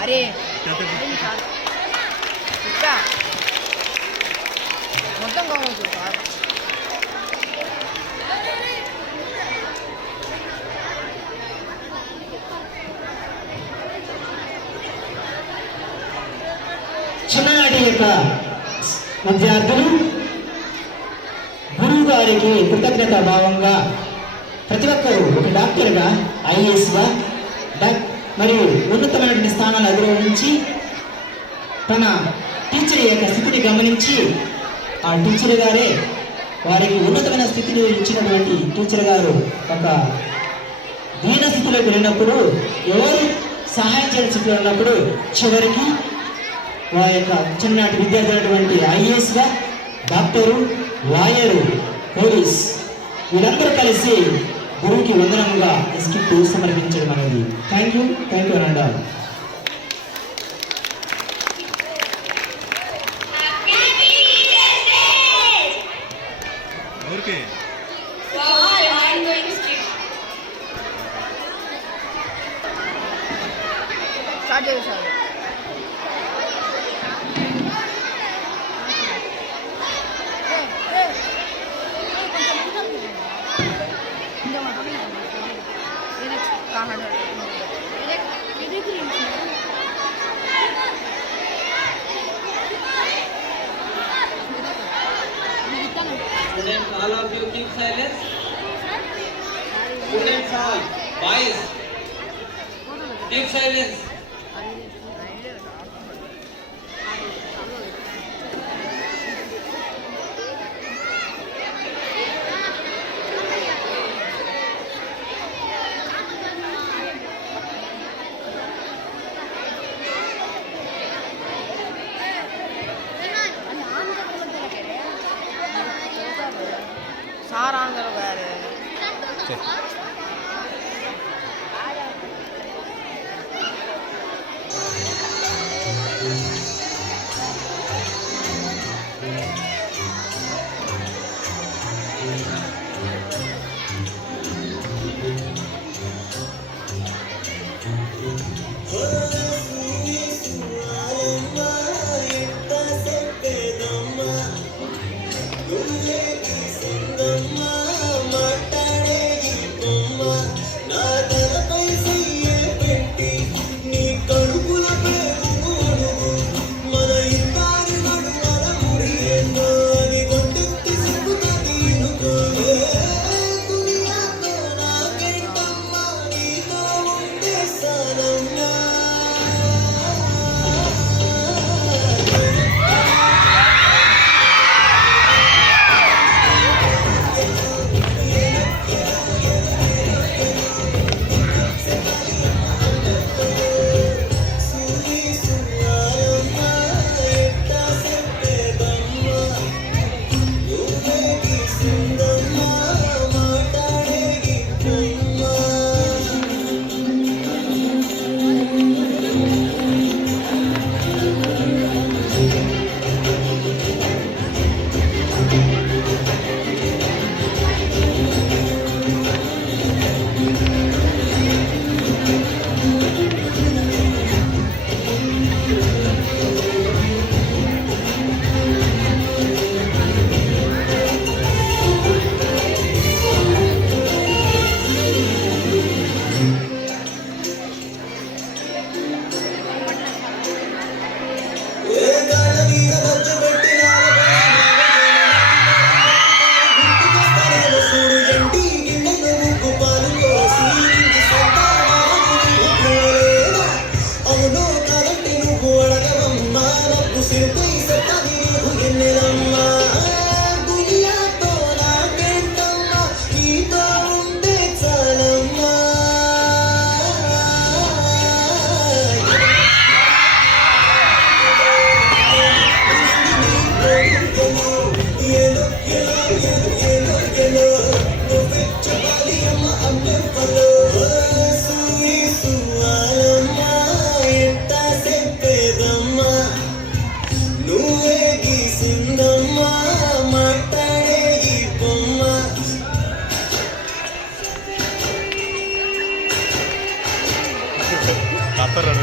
अरे మొత్తం కావచ్చు సార్. చిన్ననాటి యొక్క విద్యార్థులు గురువు గారికి కృతజ్ఞత భావంగా ప్రతి ఒక్కరూ ఒక డాక్టర్గా, ఐఏఎస్గా మరియు ఉన్నతమైనటువంటి స్థానాలు అధిరోహించి తన టీచర్ యొక్క స్థితిని గమనించి ఆ టీచర్ గారే వారికి ఉన్నతమైన స్థితిని ఇచ్చినటువంటి టీచర్ గారు ఒక దీన స్థితిలోకి వెళ్ళినప్పుడు, ఎవరు సహాయం చేయని స్థితిలో ఉన్నప్పుడు చివరికి వారి యొక్క చిన్ననాటి విద్యార్థి అయినటువంటి ఐఏఎస్గా, డాక్టరు, లాయరు, పోలీస్ వీరందరూ కలిసి గురువుకి వందనముగా స్కిట్ సమర్పించడం అనేది. థ్యాంక్ యూ అనండి. ఓకే స్టార్ట్ చేశారు. Students, all of you keep silence. Students, all boys, keep silence. सार ऑन करो यार. మాట్లాడే ఆపరు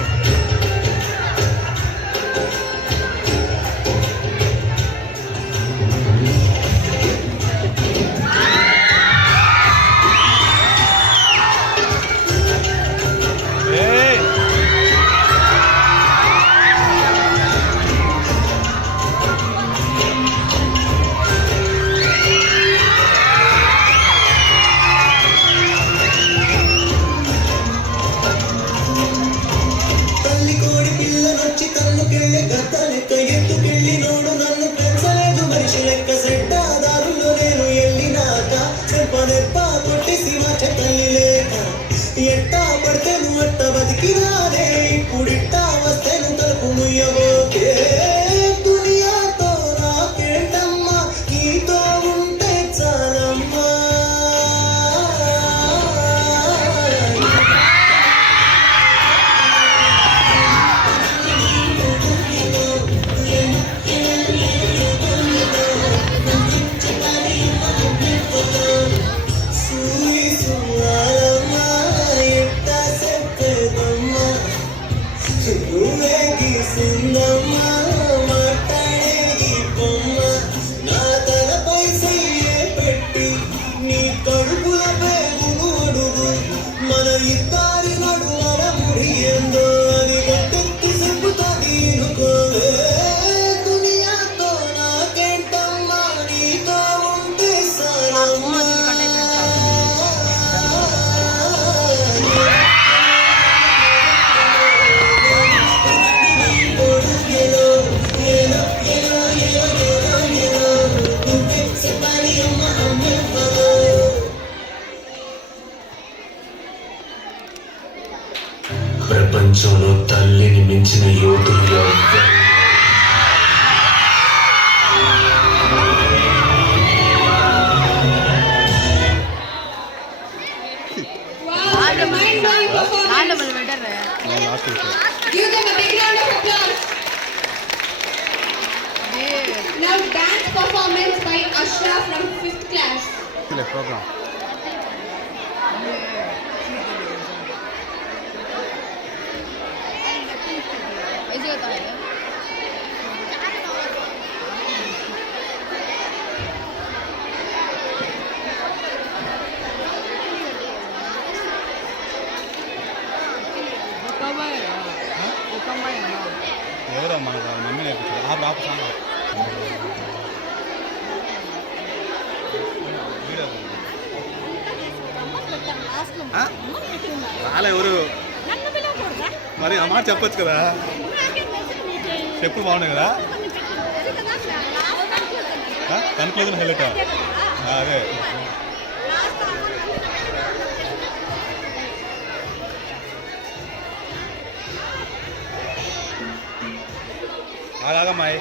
తల్లి కోడి పిల్లనొచ్చి కన్నుకెళ్ళి గద్దలెక్క ఎత్తుకెళ్ళి నోడు నన్ను పెంచలేదు మనిషి లెక్క సెట్టాదారుల్లో నేను వెళ్ళినాక చెంపనెప్ప కొట్టేసి మాట తల్లి లేక ఎట్టా పడితే నువ్వు అట్ట బతికిరానే ఇప్పుడిట్టా వస్తే నువ్వు తలుపు ముయ్యబోకే దునియాతో నాకేంటమ్మా నీతో ఉంటే చాలమ్మా ప్రపంచంలో తల్లిని మించిన యోధులు ఎవ్వరు Mind-blowing performance. Give them a big round of applause. Now dance performance by Ashra from 5th class. program. ऐसे होता है ఎవరో మన మమ్మీ నేర్పించారు ఆ బాపు సాంగ్ రాలే ఎవరు మరి ఆ మాట చెప్పొచ్చు కదా చెప్పులు బాగున్నాయి కదా కన్క్లూజన్ హైలైట్ అదే ఆగమ్మాయి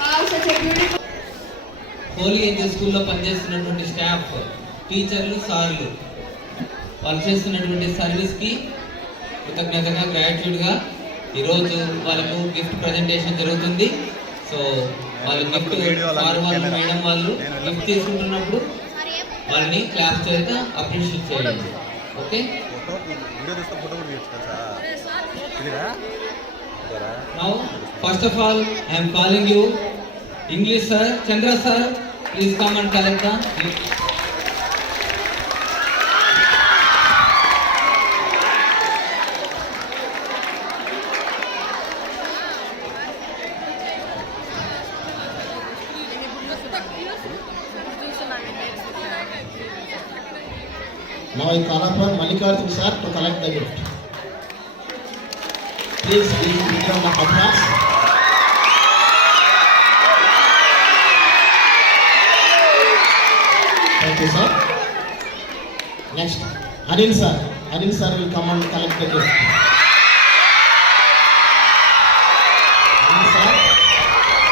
Wow, such a beautiful. Holy angel స్కూల్లో పనిచేస్తున్నటువంటి స్టాఫ్, టీచర్లు, సార్లు వాళ్ళు చేస్తున్నటువంటి సర్వీస్కి కృతజ్ఞతగా, గ్రాట్యూడ్గా ఈరోజు వాళ్ళకు గిఫ్ట్ ప్రజెంటేషన్ జరుగుతుంది. సో వాళ్ళు గిఫ్ట్ సార్ వాళ్ళు, మేడం వాళ్ళు గిఫ్ట్ తీసుకుంటున్నప్పుడు వాళ్ళని క్లాస్ చేత అప్రిషియేట్ చేయండి. Okay, now first of all I'm calling you English sir, Chandra sir, please come and collect the gift. Now I call upon Mallikarjun sir to collect the gift. Please give a round of applause. Thank you, sir. Next, Anil sir. Anil sir will come and collect the gift. Anil sir,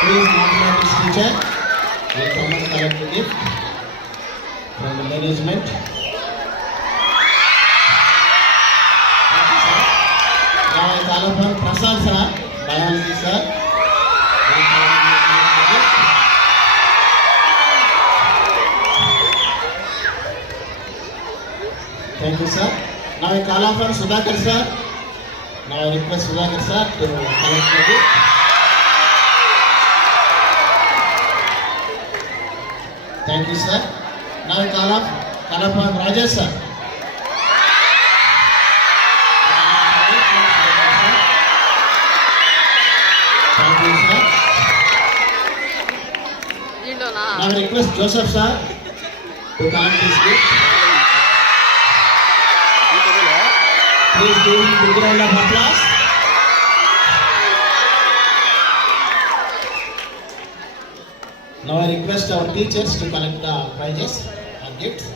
please mathematics teacher will come and collect the gift from the management. Thank you, sir. Now I call upon Prasad sir, biology sir. Will come and collect the gift. Thank you, sir. Now I call upon Sudhakar sir. Now I request Sudhakar sir to collect the gift. Thank you, sir. Now I call upon Rajesh sir. Thank you, sir. Now I request Joseph sir to collect this gift. Please give him a big round of applause. Now I request our teachers to collect the prizes and gifts.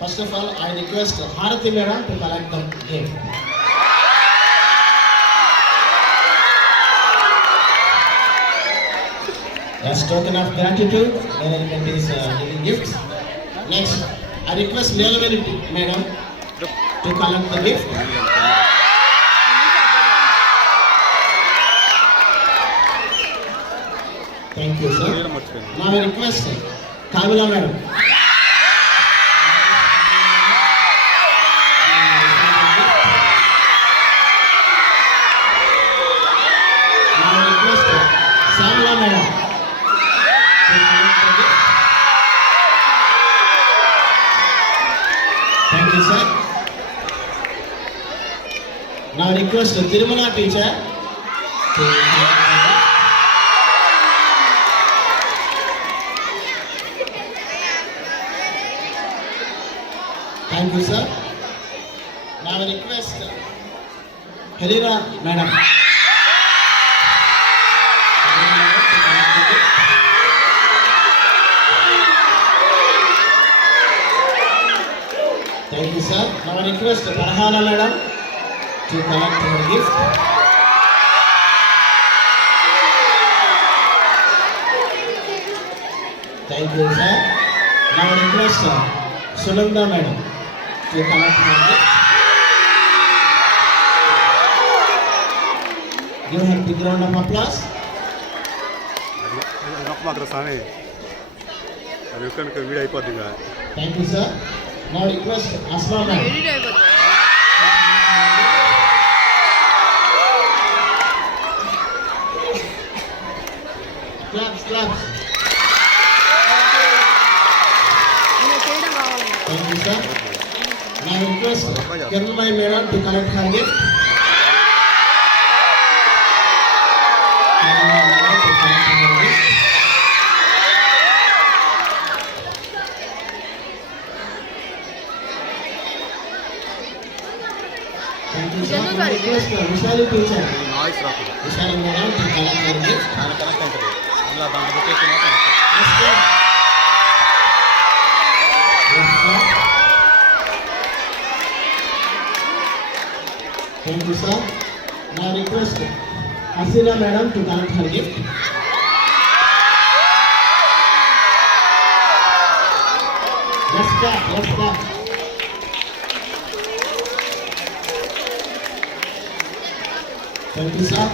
First of all, I request Harati Madam to collect the gift. As token of gratitude, management is giving gifts. Next, I request Leelaveli Madam to collect the gift. Thank you, sir. Now I request Kamila Madam. Now I request Samila Madam to collect the gift. Thank you, sir. Now I request Tirumala teacher to Thank you, sir. Now I request Helena Madam. Thank you, sir. Now I request Farhana Madam to collect her gift. Thank you, sir. Now request Sunanda madam to collect her gift. Give her big round of applause. మాత్రం స్వామి అది ఒక్కరికి video అయిపోద్ది ఇంకా. Thank you, sir. Now request Asma madam. Edit అయిపోతుంది. Claps, claps. ఇలా చేయడం కావాలి. Thank you, sir. Now request Kirmai madam to collect her gift. Kirmai madam to collect her gift. Thank you, sir. Now request Vishali teacher. Noise రాకుండా Vishali madam to collect her gift. ఆయన connect అవుతుంది అందులో దాంట్లో పెట్టేసి మాత్రం Yes, sir. Yes, sir. Thank you, sir. Now request Hasina madam to collect her gift. Let's clap, let's clap. Thank you, sir.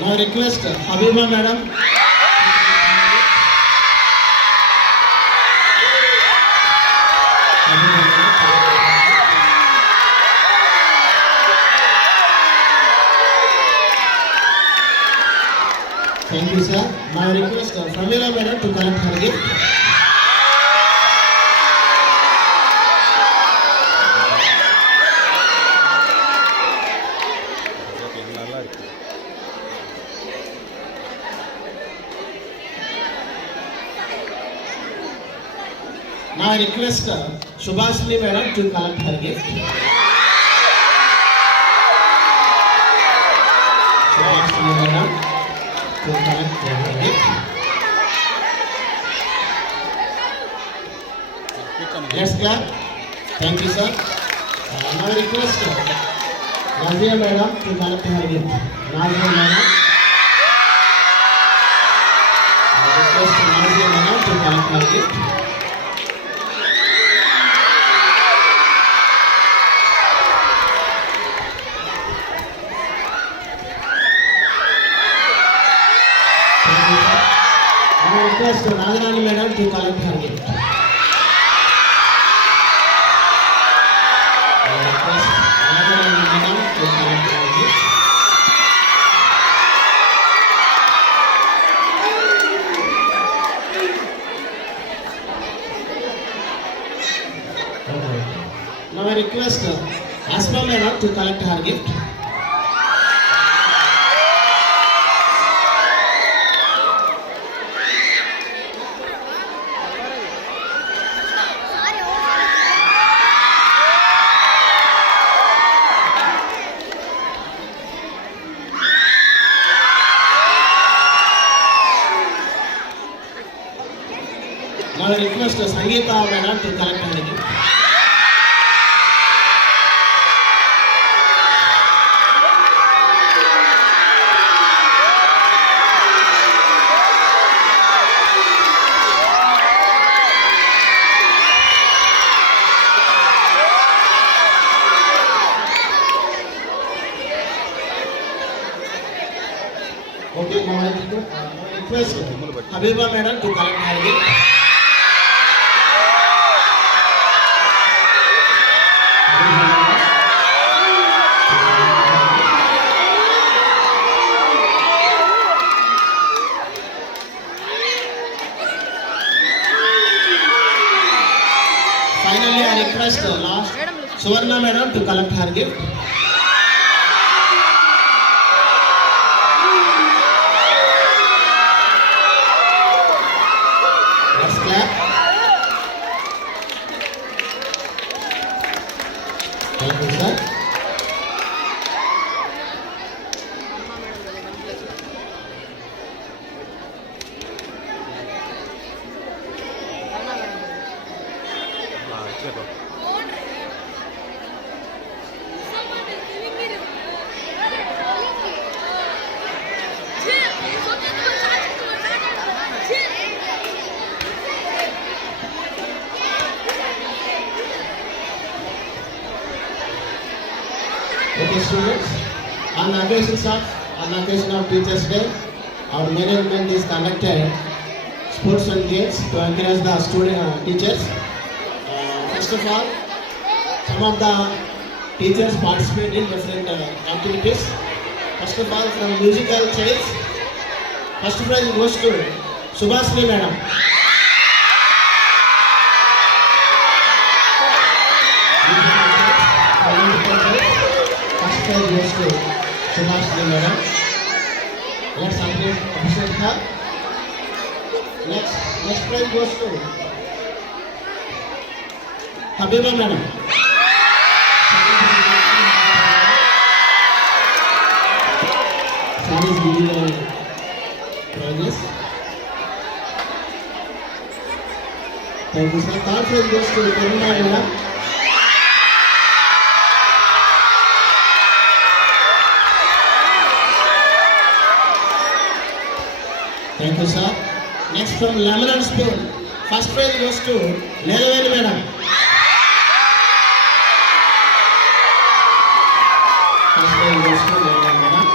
Now request Habiba madam. Habiba madam. Thank you, sir. Now request Pramila madam to collect her gift. நல்லா இருக்கு. Now I request Subhashini madam to collect her gift. Subhashini madam to collect her gift. కూర్చోండి. Let's clap. Thank you, sir. Now I request Nazia madam to collect her gift. Nazia madam. I request Nazia madam to collect her gift. Thank you, sir. Now I request Nagarani madam to collect her gift. I request Nagarani madam to collect her gift. Okay. Now I request Asma madam to collect her gift. Now I request Sangeeta madam to collect her gift. Okay, now I request Habiba madam to collect her gift. Habiba madam to collect her gift. Finally, I request last Suvarna madam to collect her gift. Let's clap. Thank you, sir. ఇట్లే బాబు. students, on occasion of Teachers' Day, our management is conducted sports and games to encourage the teachers. First of all, some of the teachers participate in different activities. First of all, from musical chairs, first prize goes to Subhasini Madam. First prize goes to Subhasini Madam. Let's appreciate her. Next prize goes to Habiba Madam. Sir is giving a prizes. Thank you, sir. Third prize goes to Karuna Madam. Thank you, sir. Next from Lemon and Spoon, first prize goes to Nelaveni Madam. First prize goes to Nelaveni Madam.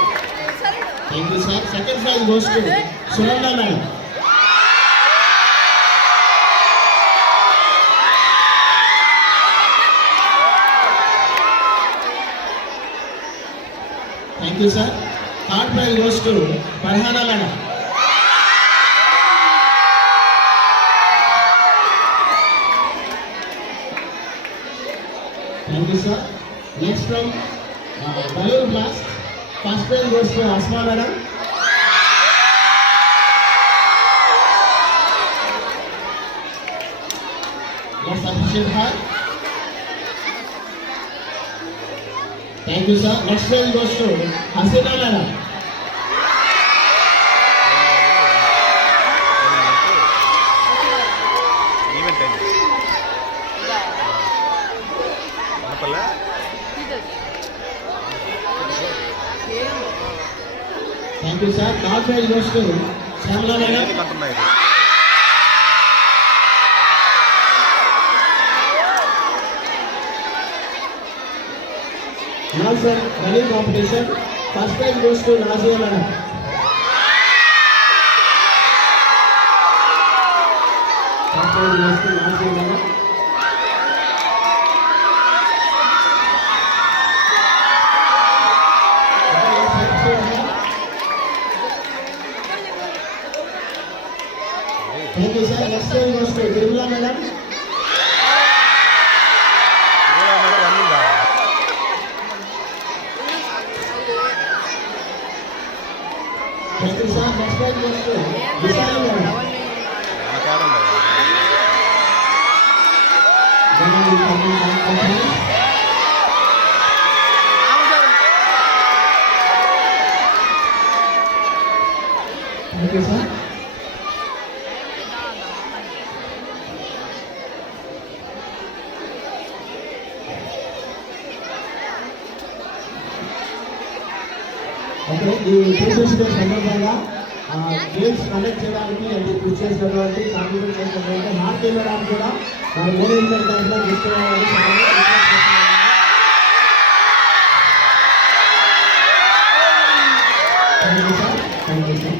Thank you, sir. Second prize goes to Sunanda Madam. Thank you, sir. Third prize goes to Farhana Madam. Thank you, sir. Next from Balloon Blast, first prize goes to Asma Madam. Let's appreciate her. Thank you, sir. Next prize goes to Hasina Madam. Thank you, sir. Third prize goes to Shamla Madam. Now, sir, running competition. First prize goes to Nazia Madam. First prize goes to Nazia Madam. Thank you, sir. Next prize goes to Dirmala Madam. Thank you, sir. Next prize goes to Vishali Madam. Then we will come in and continue. Thank you, sir. Okay, ఈ teachers day సందర్భంగా games conduct చేయడానికి అంటే కృషి చేసినటువంటి contribute చేసినటువంటి heart వెళ్ళడానికి కూడా మన మేనేజ్మెంట్ తరఫున తీసుకురావాలని thank you sir. Thank you sir.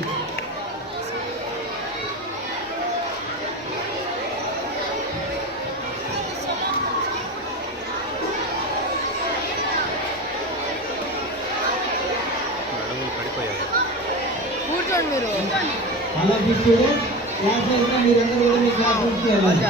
కూర్చోండి మీరు. అలా తీసుకుంటే క్లాస్ మీరందరూ కూడా మీ క్లాస్ వెళ్ళాలి.